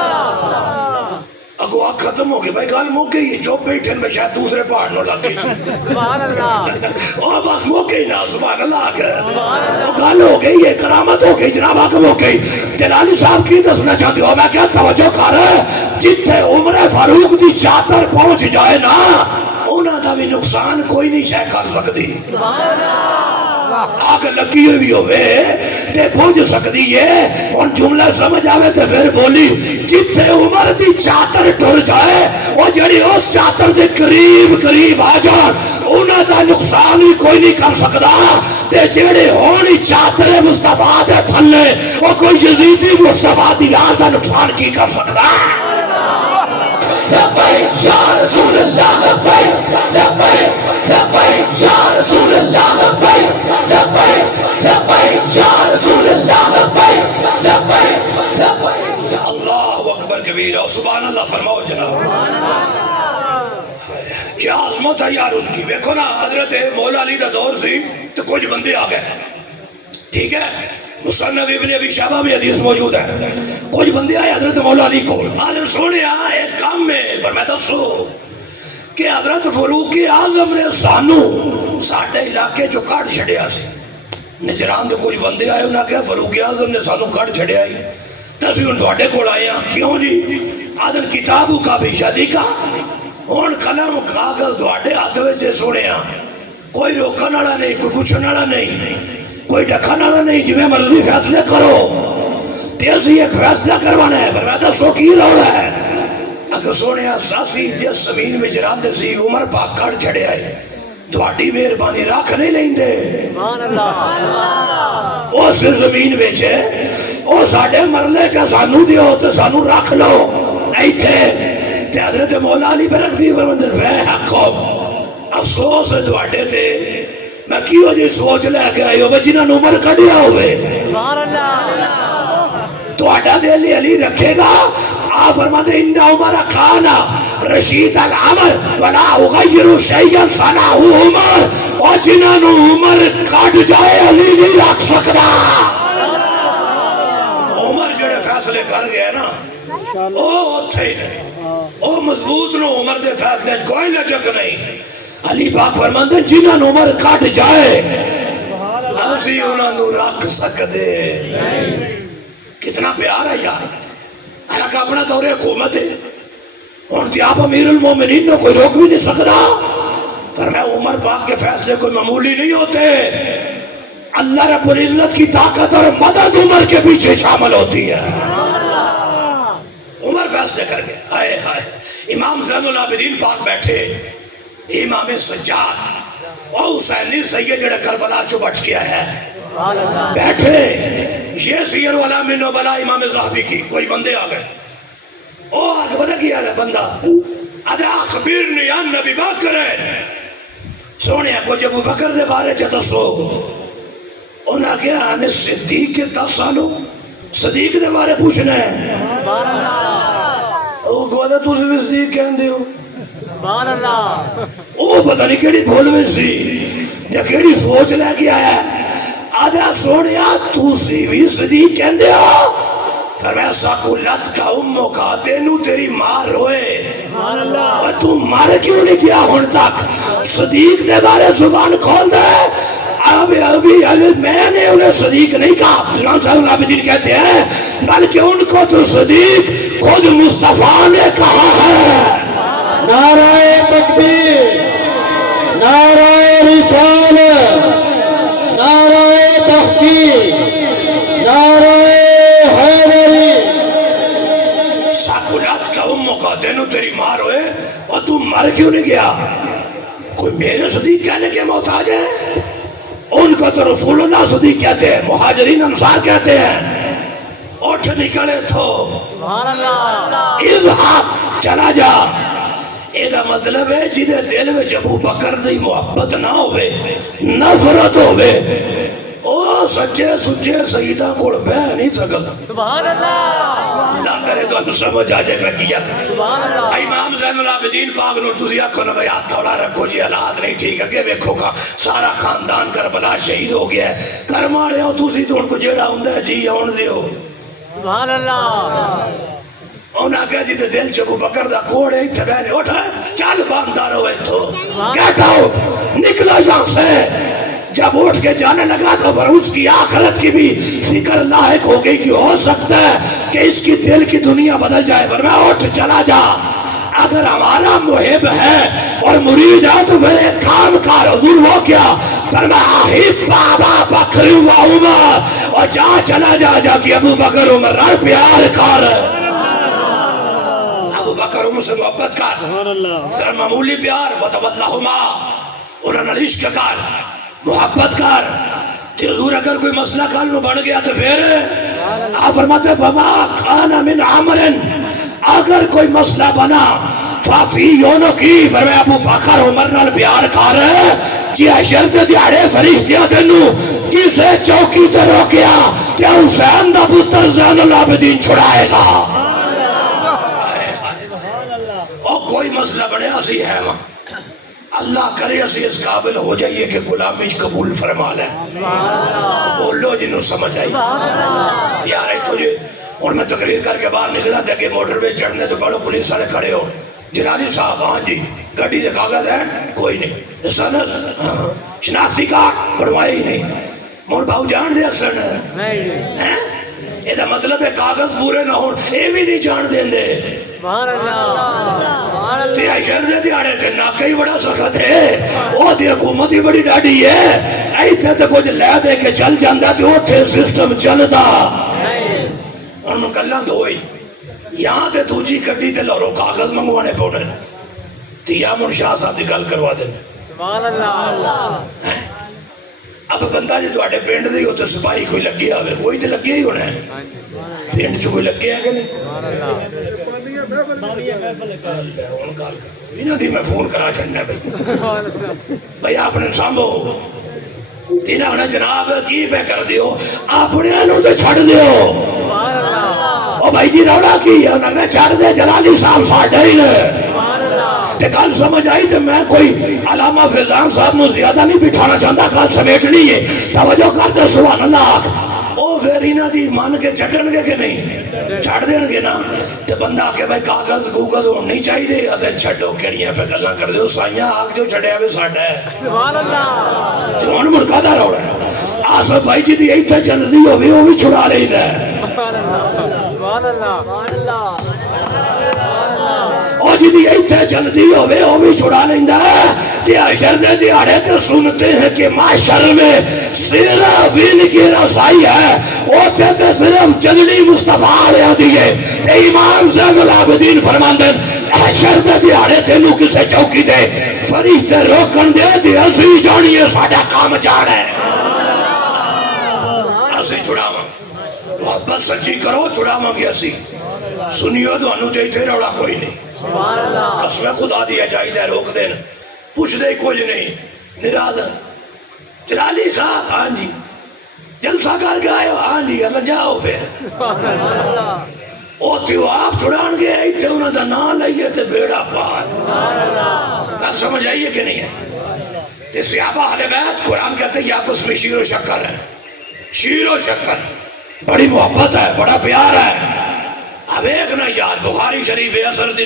اگو آگ ختم ہو گئی، بھائی گال موک گئی، جو بیٹھے میں شاید دوسرے پہاڑ نو لگ گئی، سبحان اللہ۔ وہ بات موک گئی نا، سبحان اللہ۔ وہ گال ہو گئی، یہ کرامت ہو گئی جناب، آگ موک گئی۔ جلالی صاحب کی دسنا چاہتے ہو، میں کیا توجہ کر جتھے عمر فاروق دی چادر پہنچ جائے نا، انہاں دا بھی نقصان کوئی نہیں شے کر سکتی۔ سبحان اللہ۔ آگ لگی ہوئی ہوئے تے پہنچ سکتی ہے۔ ان جملہ سمجھ آوے تے پھر بولی جتھے عمر دی چادر ٹر جائے، وہ جڑی اس چادر دے قریب آ جان، انہاں دا نقصان بھی کوئی نہیں کر سکتا، تے جڑے ہونی چادر مصطفیٰ دے تھلے، وہ کوئی یزیدی مصطفیٰ دی یار دا نقصان کی کر سکتا۔ لبیک یا رسول اللہ، لبیک لبیک لبیک یا رسول اللہ، لبیک لبیک لبیک یا رسول اللہ، لبیک لبیک لبیک۔ اللہ اکبر کبیرہ، سبحان اللہ فرماؤ جناب۔ کیا عظمت ہے یار ان کی۔ دیکھو نا حضرت مولا علی دا دور سی تو کچھ بندے آ گئے، ٹھیک ہے، مصنف ابن ابی شیبہ میں حدیث موجود ہے، کچھ بندے آئے حضرت مولا علی کو، آدم سونے ایک کام میں فرمایا دسو کہ حضرت فاروق اعظم نے سانو ساڈے علاقے جو کٹ چھڑیا سی، نجران دے کچھ بندے آئے، انہاں کہا فاروق اعظم نے سانو کٹ چھڑیا ہی تے اسی ہن تواڈے کول آئے ہاں، کیوں جی؟ آدم کتابو کا بھی شادی کا، ہن قلم کاغذ تواڈے ہاتھ وچ سونے ہاں، کوئی روکن والا نہیں، کوئی پوچھنے والا نہیں، کوئی ڈکن والا نہیں، جی مرضی فیصلے کرو تے اسی ایک فیصلہ کروانا ہے، پر دسو کی روڑا ہے؟ اگر سونے اسی جس زمین میں جراندے سی عمر پاک کڑ چھڑے آئے، تھوڑی مہربانی رکھ نہیں لیندے سبحان اللہ اس زمین وچ او ساڈے مرلے چ سانو دیو تے سانو رکھ لو ایتھے تے حضرت مولا علی برکوی فرماندے وے حقو افسوس ہے تواڈے تے میں کیوں جی سوچ لے کے آئی ہو جنہاں نوں عمر کڈیا ہوئے سبحان اللہ تواڈا دل علی رکھے گا آپ فرماتے ان عمر کھانا رشید العمر ولا اغیر شیئا صنعہ عمر اور جنہاں نوں عمر کٹ جائے علی نہیں رکھ سکتا عمر جڑے فیصلے کر گئے نا او اتھے ہی نہیں او مضبوط نو عمر دے فیصلے کوئی لچک نہیں علی پاک فرماندے جنہاں نوں عمر کٹ جائے اسی انہاں نوں رکھ سکدے کتنا پیار ہے یار حالانکہ اپنا دور حکومت ہے ان کی آپ امیر المومنین نے کوئی روک بھی نہیں سکتا فرمایا عمر پاک کے فیصلے کوئی معمولی نہیں ہوتے اللہ رب العزت کی طاقت اور مدد عمر کے پیچھے شامل ہوتی ہے عمر فیصلے کر گئے ہائے ہائے امام زین العابدین پاک بیٹھے امام سجاد اور حسینی سید جڑے کربلا چو بٹ گیا ہے بیٹھے یہ سیر علام نبلا امام زہبی کی کوئی بندے آ گئے او آگے بدا کیا ہے بندہ ادھا اخبرنی ان نبی بکر سونے کو جب بکر دے بارے چاہتا سو انہاں کیا آنے صدیق کے 10 سالوں صدیق دے بارے پوچھنا ہے او گوھا تو صدیق کہن دے ہو سبحان اللہ او پتہ نہیں کیڑی بھول میں سی یا کیڑی سوچ لے کے آیا ہے آدھا سوڑیا تو سیوی صدیق کہن دے ہو فرمایا ساکولت کا امو کا تینو تیری ماں روئے اور تو مار کیوں نہیں کیا ہون تک صدیق دے بارے زبان کھول دے ابھی میں نے انہیں صدیق نہیں کہا جنان صاحب العابدین کہتے ہیں بلکہ ان کو تو صدیق خود مصطفیٰ نے کہا ہے نعرہ تکبیر نعرہ رسالت نعرہ تحقیق نعرہ حیدری ساکولات کا امو کا دینو تیری مار ہوئے اور تم مر کیوں نہیں گیا کوئی میرے صدیق کہنے کے محتاج ہے ان کو تو رسول اللہ صدیق کہتے ہیں مہاجرین انصار کہتے ہیں اٹھ نکلے تو سبحان اللہ اذہب چلا جا ایدہ مطلب ہے جدے دل میں ابو بکر دی محبت نہ ہوئے نفرت ہوئے او سچے سچے سیدہ کوڑ بہ نہیں سکتا سبحان اللہ اللہ کرے تو ہم سمجھ آجے میں کیا سبحان اللہ امام زین العابدین پاک نور تسی آکھو نا بھئی ہاتھ تھوڑا رکھو جی حالات نہیں ٹھیک ہے کہ دیکھو کا سارا خاندان کربلا شہید ہو گیا ہے کرمالے ہو تسی تو ان کو جیڑا ہوں دے جی آن دیو سبحان اللہ انہاں کہا جی دے دل چبو بکر دا کوڑے ہی تھے بہنے اٹھا چال باندار ہوئے تو گیٹ آؤٹ نکلا یہاں سے جب اٹھ کے جانے لگا تو پر اس کی آخرت کی بھی فکر لاحق ہو گئی کہ ہو سکتا ہے کہ اس کی دل کی دنیا بدل جائے پر میں اٹھ چلا جا اگر ہمارا محب ہے اور مرید ہے تو پھر ایک کام کار حضور وہ کیا پر میں آہب بابا بکر و عمر اور جا چلا جا کہ ابو بکر عمر رہ پیار کر ابو بکر عمر سے محبت کر سر معمولی پیار وتولہما انہوں نے عشق کر محبت کر کہ حضور اگر کوئی مسئلہ کل بڑھ گیا تو پھر آپ فرماتے فما کان من عمر اگر کوئی مسئلہ بنا فافی یونو کی فرمایا ابو بکر عمر نال پیار کر جی حشر دے دیاڑے فرشتیاں تینو کسے چوکی تے روکیا کہ حسین دا پتر زین العابدین چھڑائے گا اور کوئی مسئلہ بڑے اسی ہے وہاں اللہ کرے اسی اس قابل ہو جائیے کہ غلامی قبول فرما لے بولو جنہوں سمجھ آئی یار ایک تجھے اور میں تقریر کر کے باہر نکلا تھا کہ موٹر پہ چڑھنے تو پڑھو پولیس والے کھڑے ہو جنادی صاحب ہاں جی گاڑی دے کاغذ ہیں کوئی نہیں سنس شناختی کارڈ بڑھوائے ہی نہیں مور بھاؤ جان دے سن یہ دا مطلب ہے کاغذ پورے نہ ہون اے بھی نہیں جان دیں دے سبحان اللہ تے عشر دے دیاڑے کے ناکہ ہی بڑا سخت ہے وہ تے حکومت ہی بڑی ڈاڈی ہے ایتھے تے کچھ لے دے کے چل جاندا تے اوتھے سسٹم چلدا ہن گلاں دو ہی یہاں تے دوجی گڈی تے لورو کاغذ منگوانے پونے تے یامن شاہ صاحب دی گل کروا دے سبحان اللہ اب بندہ جی تواڈے پنڈ دے اوتے سپاہی کوئی لگیا ہوے کوئی تے لگیا ہی ہونا ہے پنڈ چ کوئی لگیا ہے کہ نہیں انہاں دی میں فون کرا چھڈنا بھائی اپنے سامو تینا ہونا جناب کی پہ کر دیو اپنے انہوں تے چھڑ دیو او بھائی جی روڑا کی ہے انہوں نے چھڑ دے جلالی صاحب ساڑھے ہی نے تے کل سمجھ آئی تے میں کوئی علامہ فیضان صاحب نو زیادہ نہیں بٹھانا چاہتا کل سمیٹنی ہے توجہ کرتے سبحان اللہ او پھر انہاں دی مان کے چھڑن گے کہ نہیں چھڑ دین گے نا تے بندہ کہ بھائی کاغذ گوگل ہون نہیں چاہیے ادھر چھڑو کیڑیاں پہ گلاں کر دیو سائیاں آگ جو چھڑیا وے ساڈا ہے سبحان اللہ تے ہن مڑکا دا روڑا ہے آصف بھائی جی دی ایتھے چلدی ہووے او بھی چھڑا رہی ہے سبحان اللہ سبحان اللہ او جی دی ایتھے چلدی ہووے او بھی چھڑا لیندا ہے تے حشر دے دیہاڑے تے سنتے ہیں کہ محشر میں صرف ان کی رسائی ہے اوتے تے صرف چلنی مصطفیٰ علیہ دی ہے تے امام زین العابدین فرماندے حشر دے دیہاڑے تینوں کسے چوکی دے فرشتے روکن دے تے اسی جانیے ساڈا کام جان ہے اسی چھڑاواں محبت سچی کرو چھڑاواں گے اسی سنیو تو انو تے ایتھے روڑا کوئی نہیں سبحان اللہ قسم خدا دیا چاہیے روک دین پوچھ دے کچھ نہیں نرادر جلالی صاحب ہاں جی جلسہ کر کے آئے ہو ہاں جی اللہ جاؤ پھر او تیو آپ چھڑان گے ایتھے انہوں دا نام لائیے تے بیڑا پار کل سمجھ آئیے کہ نہیں ہے تے صحابہ اہل بیت قرآن کہتے ہیں آپس میں شیر و شکر ہے شیر و شکر بڑی محبت ہے بڑا پیار ہے اب ایک نا یار بخاری شریف اثر دی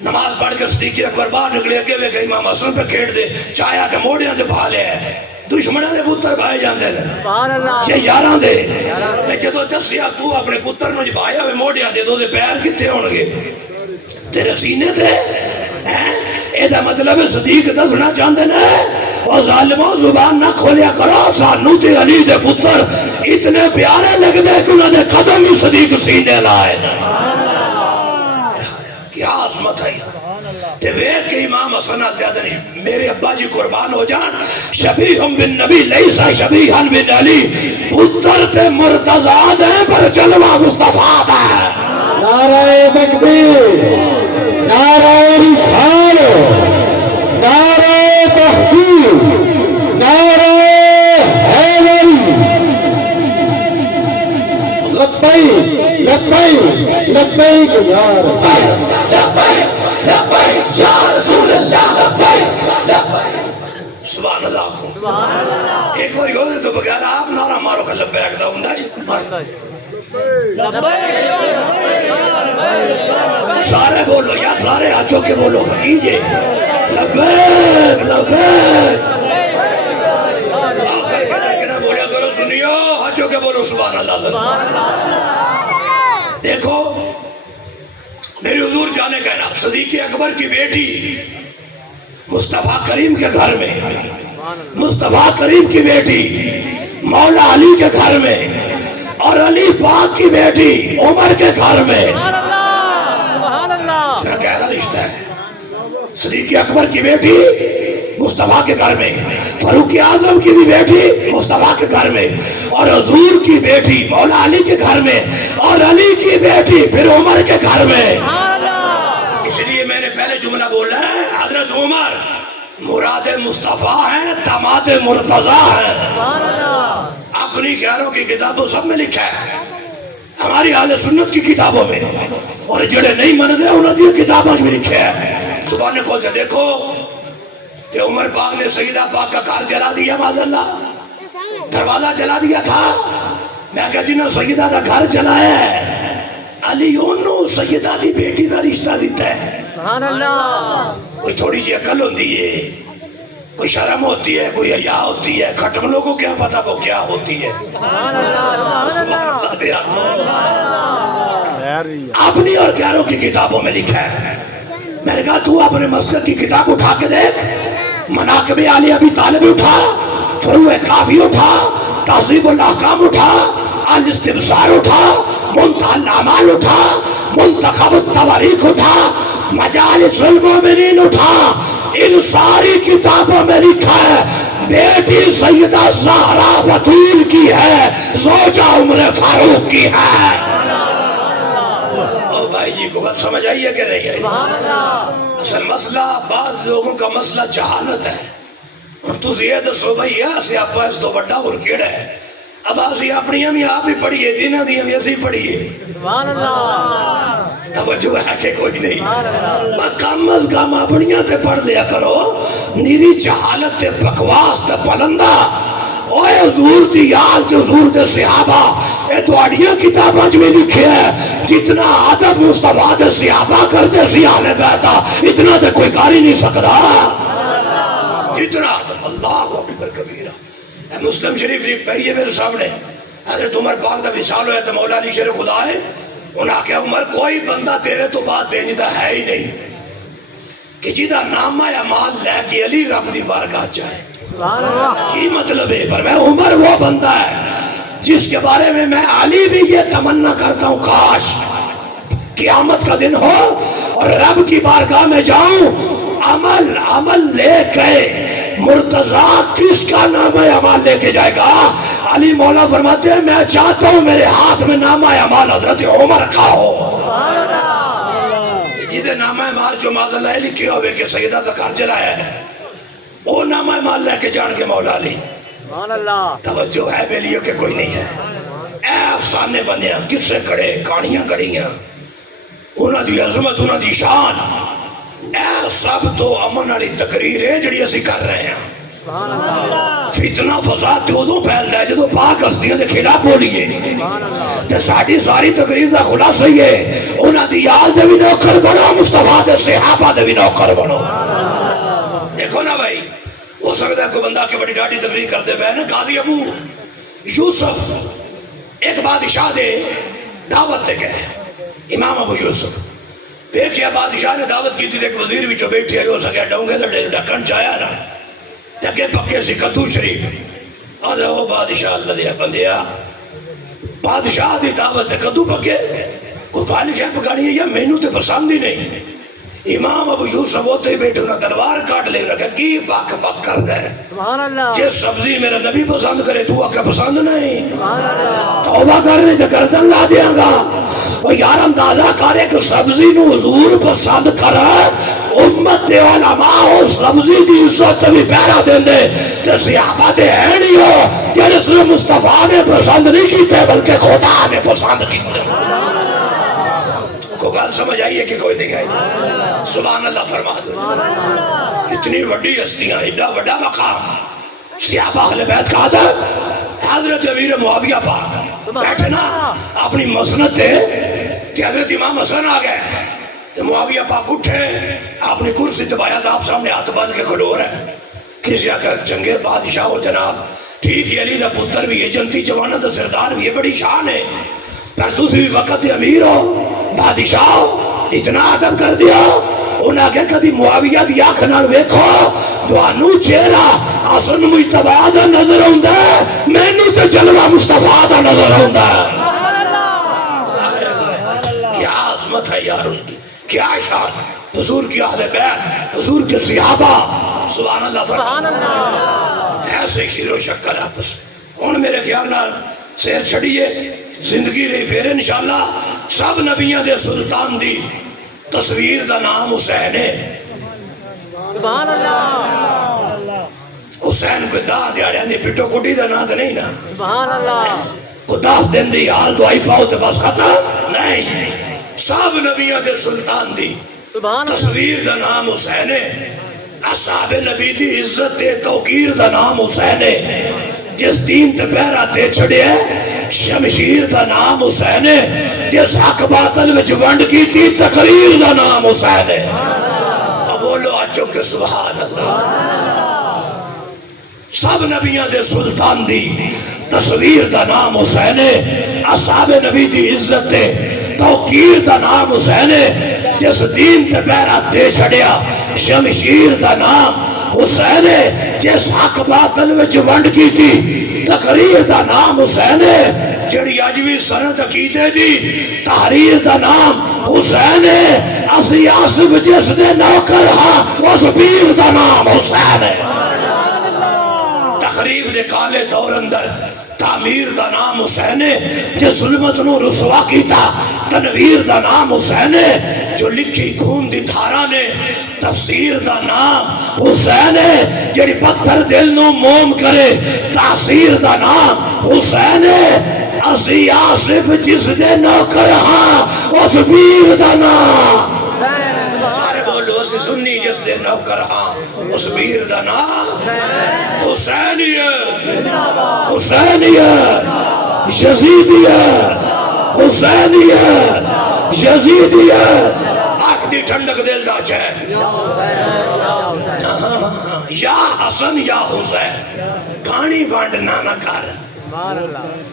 نماز پڑھ کے صدیق اکبر باہر نکلے اگے وے کہ امام حسن پہ کھیڑ دے چاہیا کہ موڑیاں تے بھا لے دشمنوں دے پتر بھائے جاندے نے سبحان اللہ یہ یاراں دے تے جدوں دسیا تو اپنے پتر نو جبایا ہوئے موڑیاں دے دو دے پیر کتھے ہون گے تیرے سینے تے اے دا مطلب صدیق دسنا چاہندے نے او ظالموں زبان نہ کھولیا کرو سانو تے علی دے پتر اتنے پیارے لگ دے کہ انہوں نے قدم ہی صدیق سینے لائے کیا عظمت ہے تے ویک کے امام حسن زیادہ نہیں میرے ابا جی قربان ہو جان شبیہم بن نبی لیسا شبیہن بن علی پتر تے مرتضی ہیں پر جلوہ مصطفیٰ ہے نعرہ تکبیر نعرہ رسال نعرہ تحقیق نعرہ حیدر لبیک لبیک لبیک یا رسول لبیک یا رسول اللہ لبیک سبحان اللہ کو ایک بار یوں دے تو بغیر آپ نعرہ مارو کہ لبیک دا ہوندا جی سارے بولو یا سارے ہاتھوں کے بولو کیجئے لبیک لبیک آخر کے نہ بولیا کرو سنیو ہاتھوں کے بولو سبحان اللہ دیکھو میری حضور جانے کہنا صدیق اکبر کی بیٹی مصطفیٰ کریم کے گھر میں مصطفیٰ کریم کی بیٹی مولا علی کے گھر میں اور علی پاک کی بیٹی عمر کے گھر میں سبحان اللہ اتنا گہرا رشتہ ہے صدیق اکبر کی بیٹی مصطفیٰ کے گھر میں فاروق اعظم کی بھی بیٹی مصطفیٰ کے گھر میں اور حضور کی بیٹی مولا علی کے گھر میں اور علی کی بیٹی پھر عمر کے گھر میں اس لیے میں نے پہلے جملہ بولا ہے حضرت عمر مراد مصطفیٰ ہیں داماد مرتضی ہیں اپنی گیاروں کی کتابوں سب میں لکھا ہے ہماری اہل سنت کی کتابوں میں اور جڑے نہیں من دے انہوں نے کتابوں میں لکھا ہے زبان کھول کے دیکھو کہ عمر پاک نے سیدہ پاک کا گھر جلا دیا معاذ اللہ دروازہ جلا دیا تھا میں کہا جنہوں سیدہ کا گھر جلایا ہے علی انہوں سیدہ دی بیٹی کا رشتہ دیتا ہے سبحان اللہ کوئی تھوڑی جی عقل ہوتی ہے کوئی شرم ہوتی ہے کوئی حیا ہوتی ہے کھٹملوں کو کیا پتا وہ کیا ہوتی ہے سبحان اللہ اپنی اور گیاروں کی کتابوں میں لکھا ہے میں نے کہا تو اپنے مسجد کی کتاب اٹھا کے دیکھ مناقب علی ابی طالب اٹھا، فروع کافی اٹھا، تہذیب الاحکام اٹھا، الاستبصار اٹھا، منتہی الاعمال اٹھا، منتخب التواریخ اٹھا، مجالس المومنین اٹھا، ان ساری کتابوں میں لکھا ہے بیٹی سیدہ زہرا بطول کی ہے، زوجہ عمر فاروق کی ہے۔ او بھائی جی کو بات سمجھ آئی ہے کہ نہیں آئی؟ اصل مسئلہ بعض لوگوں کا مسئلہ جہالت ہے، اور تسی یہ دسو بھائی ایسے آپ اس تو بڑا اور کیڑا ہے؟ اب آسی اپنی ہم آپ ہی پڑھیے، دینہ دی ہم ایسی پڑھیے، سبحان اللہ، توجہ ہے کہ کوئی نہیں؟ کم از کم اپنیاں تے پڑھ لیا کرو، نیری جہالت تے بکواس تے پلندہ، اوے حضور دی یاد تے حضور دے صحابہ، اے دوڑیاں کتاباں میں لکھے ہے، جتنا عدد مصطفیٰ دے صحابہ کرتے سی اہل بیتہ، اتنا تے کوئی کاری نہیں سکتا، اتنا عدد، اللہ اکبر کبیرہ۔ اے مسلم شریف لکھ پہیے میرے سامنے، حضرت عمر پاک دا وصال ہویا تو مولا علی شیر خدا ہے، انہاں کہا عمر کوئی بندہ تیرے تو بات دینے دا ہے ہی نہیں کہ جیدہ نامہ اعمال لے کے علی رب دی بارگاہ جائے۔ کی مطلب ہے؟ فرمایا عمر وہ بندہ ہے جس کے بارے میں علی بھی یہ تمنا کرتا ہوں کاش قیامت کا دن ہو اور رب کی بارگاہ میں جاؤں، عمل لے کے مرتضیٰ کس کا نامہ اعمال لے کے جائے گا؟ علی مولا فرماتے ہیں میں چاہتا ہوں میرے ہاتھ میں نامہ اعمال حضرت عمر کا ہو۔ جیدے نامہ اعمال جو معذاللہ لکھے ہوئے کہ سیدہ تکار جلایا ہے، وہ نامہ اعمال لے کے جان کے مولا علی، توجہ ہے بے لیے کہ کوئی نہیں ہے؟ اے افسانے بنے ہیں، کسے کڑے کہانیاں کڑی ہیں، انہاں دی عظمت انہاں دی شان، اے سب تو امن والی تقریر ہے جڑی اسی کر رہے ہیں۔ فتنہ فساد تے ادوں پھیلدا ہے جدوں پاک ہستیاں دے خلاف بولیے، تے ساڈی ساری تقریر دا خلاصہ ہی ہے انہاں دی یاد دے بھی نوکر بنو، مصطفیٰ دے صحابہ دے بھی نوکر بنو۔ دیکھو نا بھائی، ہو سکتا ہے کوئی بندہ کی بڑی ڈاڈی تقریر کر دے بے نا، قاضی ابو یوسف ایک بادشاہ دے دعوت تے گئے، امام ابو یوسف دیکھیا بادشاہ نے دعوت کی تھی، ایک وزیر بھی جو بیٹھی آئی ہو سکیا ڈونگے لڑے ڈکن چایا نا تکے پکے سی کدو شریف، آدھے او بادشاہ اللہ دیا بندیا، بادشاہ دی دعوت تے کدو پکے، کوئی بادشاہ پکانی ہے یا مینو تے پسند ہی نہیں۔ امام ابو یوسف ہوتے ہی بیٹھے انہاں تلوار کاٹ لے رکھا، کی بک بک کر گئے، یہ سبزی میرا نبی پسند کرے تو آکے پسند نہیں، توبہ کرنے تے گردن لا دیاں گا۔ وہ یار اندازہ کرے کہ سبزی نو حضور پسند کرا، امت دے علماء ہو سبزی دی عزت بھی پیرا دیں دے، کہ صحابہ دے ہے نہیں ہو جنہیں صرف مصطفیٰ نے پسند نہیں کیتے بلکہ خدا نے پسند کیتے۔ کو بات سمجھ آئی ہے کہ کوئی نہیں آئی؟ سبحان اللہ فرما دو۔ اتنی وڈی ہستیاں، اتنا وڈا مقام، صحابہ اہل بیت کا عدد، حضرت امیر معاویہ پاک بیٹھے نا اپنی مسند تھے کہ حضرت امام حسن آ گئے، تو معاویہ پاک اٹھے اپنی کرسی دبایا تھا، آپ سامنے ہاتھ باندھ کے کھلو رہے، کسی آکا چنگے بادشاہ ہو جناب، ٹھیک ہے علی دا پتر بھی ہے، جنتی جوانہ دا سردار بھی ہے، بڑی شان ہے، پر دوسری بھی وقت امیر ہو بادشاہ ہو، اتنا عدب کر دیا، انہاں کہ کدی معاویہ دی آنکھ نال ویکھو توانو چہرہ حسن مجتبیٰ دا نظر ہوندا ہے، مینوں تے جلوہ مصطفیٰ دا نظر ہوندا ہے۔ کیا عظمت ہے یار ان کی، کیا شان، حضور کی اہل بیت، حضور کے صحابہ، سبحان اللہ فرمان، ایسے شیر و شکر آپس۔ ان میرے خیال نال سیر چھڑیے، زندگی رہی پھر انشاءاللہ سب نبیوں دے سلطان دی تصویر دا نام حسین ہے۔ سبحان اللہ، حسین کو دا دیاڑیاں دی پٹو کٹی دا نا دا نہیں نا، سبحان اللہ، کو 10 دن دی حال دعائی پاؤ تے بس ختم نہیں، سب نبیوں دے سلطان دی تصویر دا نام حسین ہے۔ اصحاب نبی دی عزت تے توقیر دا نام حسین ہے، جس دین تے پیرا تے چھڑے شمشیر دا نام حسین ہے، جس حق باطل وچ ونڈ کی تھی تقریر دا نام حسین ہے۔ اب بولو اچھو کہ سبحان اللہ، سب نبیوں دے سلطان دی تصویر دا نام حسین ہے، اصحاب نبی دی عزت تے توقیر دا نام حسین ہے، جس دین تے پیرا تے چھڑیا شمشیر دا نام حسین جس حق باطل وچ ونڈ کیتی تقریر دا نام حسین جڑی اج بھی سند عقیدے دی تحریر دا نام حسین اسی آصف جس دے نوکر ہاں اس پیر دا نام حسین ہے تخریب دے کالے دور اندر تعمیر دا نام حسین ہے جس ظلمت نو رسوا کیتا تنویر دا نام حسین ہے جو لکھی خون دی دھارا نے تفسیر دا نام حسین ہے جڑی پتھر دل نو موم کرے تاثیر دا نام حسین ہے اسی آصف جس دے نوکر ہاں اس پیر دا نام سارے بولو اسی سنی جس دے نوکر ہاں اس پیر دا نام حسینیت حسینیت یزیدیت حسینیت یزیدیت آنکھ دی ٹھنڈک دل دا چاہے یا حسن یا حسین کھانی بانڈنا نہ کر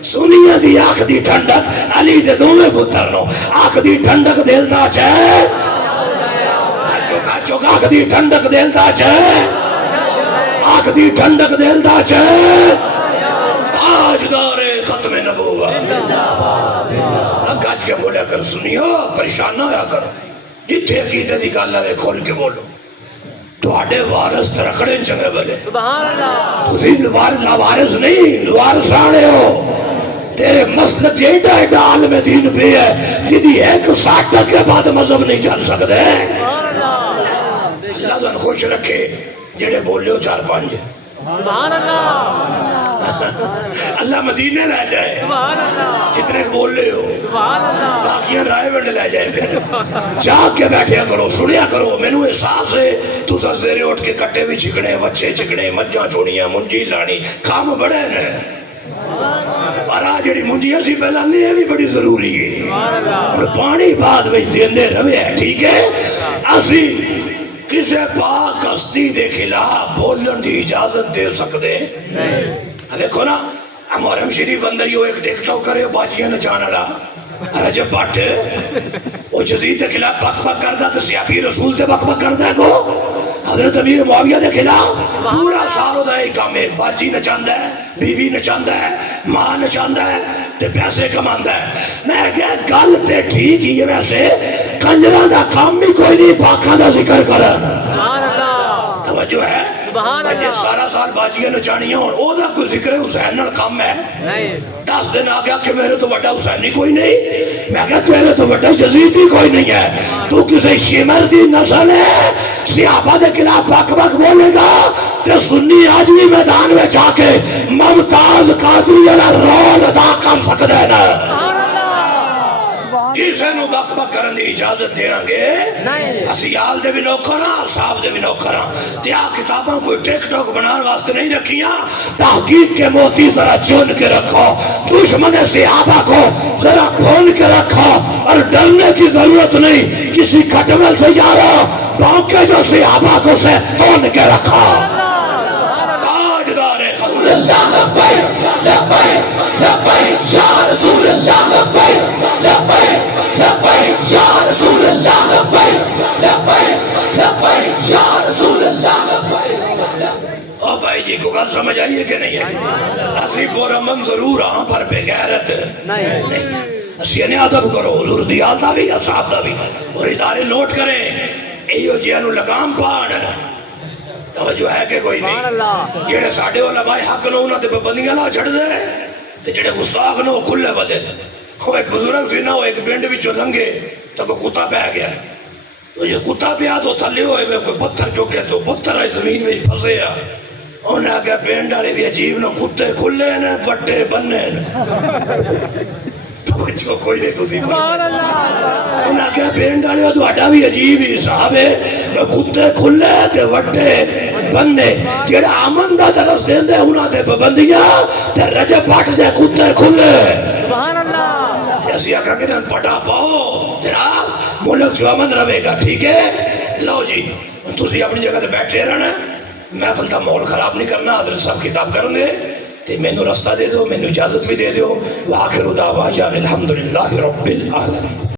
سنیا دی آنکھ دی ٹھنڈک علی دے دومے پتر نو آنکھ دی ٹھنڈک دل دا چاہے چوک آنکھ دی ٹھنڈک دل دا چاہے آنکھ دی ٹھنڈک دل دا چاہے تاجدار ختم نبوت گج کے بولیا کر سنیو پریشان نہ ہویا کرو جتھے عقیدے دی گل ہے کھول کے بولو تواڈے وارث رکھڑے چنگے بلے سبحان اللہ تسی وارث نہیں وارث آنے ہو تیرے مسلک جیڈا ایڈا عالم دین پہ ہے جدی ایک ساٹھ کے بعد مذہب نہیں چل سکتے اللہ دن خوش رکھے جڑے بولے چار پانچ سبحان اللہ اللہ مدینے لے جائے سبحان اللہ جتنے بول رہے ہو سبحان اللہ باقیاں رائے ونڈ لے جائے پھر جاگ کے بیٹھیا کرو سنیا کرو میں نو احساس ہے تو سزدے اٹھ کے کٹے بھی چکنے بچے چکنے مجھاں چوڑیاں منجی لانی کام بڑے نے پر آج جڑی منجیاں سی پہلا نہیں ہے بھی بڑی ضروری ہے اور پانی بعد میں دیندے روے ہے ٹھیک ہے اسی کسے پاک ہستی دے خلاف بولن دی اجازت دے سکتے دیکھو نا محرم شریف اندر یہ ایک ٹک ٹاک کرے باجیاں نچانا لا رجب بٹ وہ جدید دے خلاف بک بک کردہ تو سیابی رسول دے بک بک کردہ کو حضرت امیر معاویہ دے خلاف پورا سالو دا ایک کام ہے باجی نچاندہ ہے بیوی نچاندہ ہے ماں نچاندہ ہے تے پیسے کماندہ ہے میں کہا گل تے ٹھیک ہی ہے ویسے کنجران دا کام بھی کوئی نہیں پاکاں دا ذکر کرنا سبحان اللہ توجہ ہے سبحان بجے اللہ سارا سال باجیاں نچانیاں ہون او دا کوئی ذکر حسین نال کم ہے نہیں 10 دن آگیا کہ میرے تو بڑا حسینی کوئی نہیں میں کہا تیرے تو بڑا یزیدی کوئی نہیں ہے تو کسی شمر دی نسل ہے صحابہ دے خلاف بک بک بولے گا تے سنی آج بھی میدان میں جا کے ممتاز قادری والا رول ادا کر سکتے ہیں سبحان اللہ کسے نو بک بک کرن دی اجازت دیاں گے نہیں اسی آل دے بھی نوکراں صاحب دے بھی نوکراں تے آ کتاباں کوئی ٹک ٹاک بنان واسطے نہیں رکھیاں تحقیق کے موتی ذرا چن کے رکھو دشمن صحابہ کو ذرا بھون کے رکھو اور ڈرنے کی ضرورت نہیں کسی کھٹمل سے یارو بھونکے جو صحابہ کو سے تون کے رکھو تاجدار رسول اللہ لبیک لبیک لبیک یا رسول اللہ لبیک لبیک لبیک یا رسول اللہ لبیک لبیک لبیک یا رسول اللہ لبیک او بھائی جی کو گل سمجھ آئیے کہ نہیں ہے اصلی پورا من ضرور ہاں پر بے غیرت نہیں اسی انہیں ادب کرو حضور دیال دا بھی اصحاب دا بھی اور ادارے نوٹ کریں ایو جیانو لگام پان توجہ ہے کہ کوئی سبحان نہیں اللہ جڑے ساڑھے علماء حق نو انہوں تے پابندیاں نہ چھڑ دے تے جڑے گستاخ نو کھلے بدے وہ ایک بزرگ سی نا وہ ایک پنڈ وچوں لنگے تو کوئی کتا پہ گیا تو یہ کتا پہ تو تھلے ہوئے میں کوئی پتھر چکے تو پتھر آئی زمین میں پھنسے آ انہیں آگیا پنڈ والے بھی عجیب نہ کتے کھلے نے پٹے بننے توجہ کوئی نہیں تو دی سبحان اللہ انہیں آگیا پنڈ والے تو اڈا بھی عجیب ہی صاحب ہے کتے کھلے تے وٹے بننے جڑا امن دا درس دیندے انہاں دے پابندیاں تے رجب بٹ دے کتے کھلے سبحان اللہ ایسی آقا کہ نن پٹا پاؤ جناب ملک جو امن رہے گا ٹھیک ہے لو جی تسی اپنی جگہ تے بیٹھے رہنا محفل دا ماحول خراب نہیں کرنا حضرت صاحب کتاب کریں گے تے مینوں رستہ دے دو مینوں اجازت بھی دے دو وآخر دعوانا الحمدللہ رب العالمین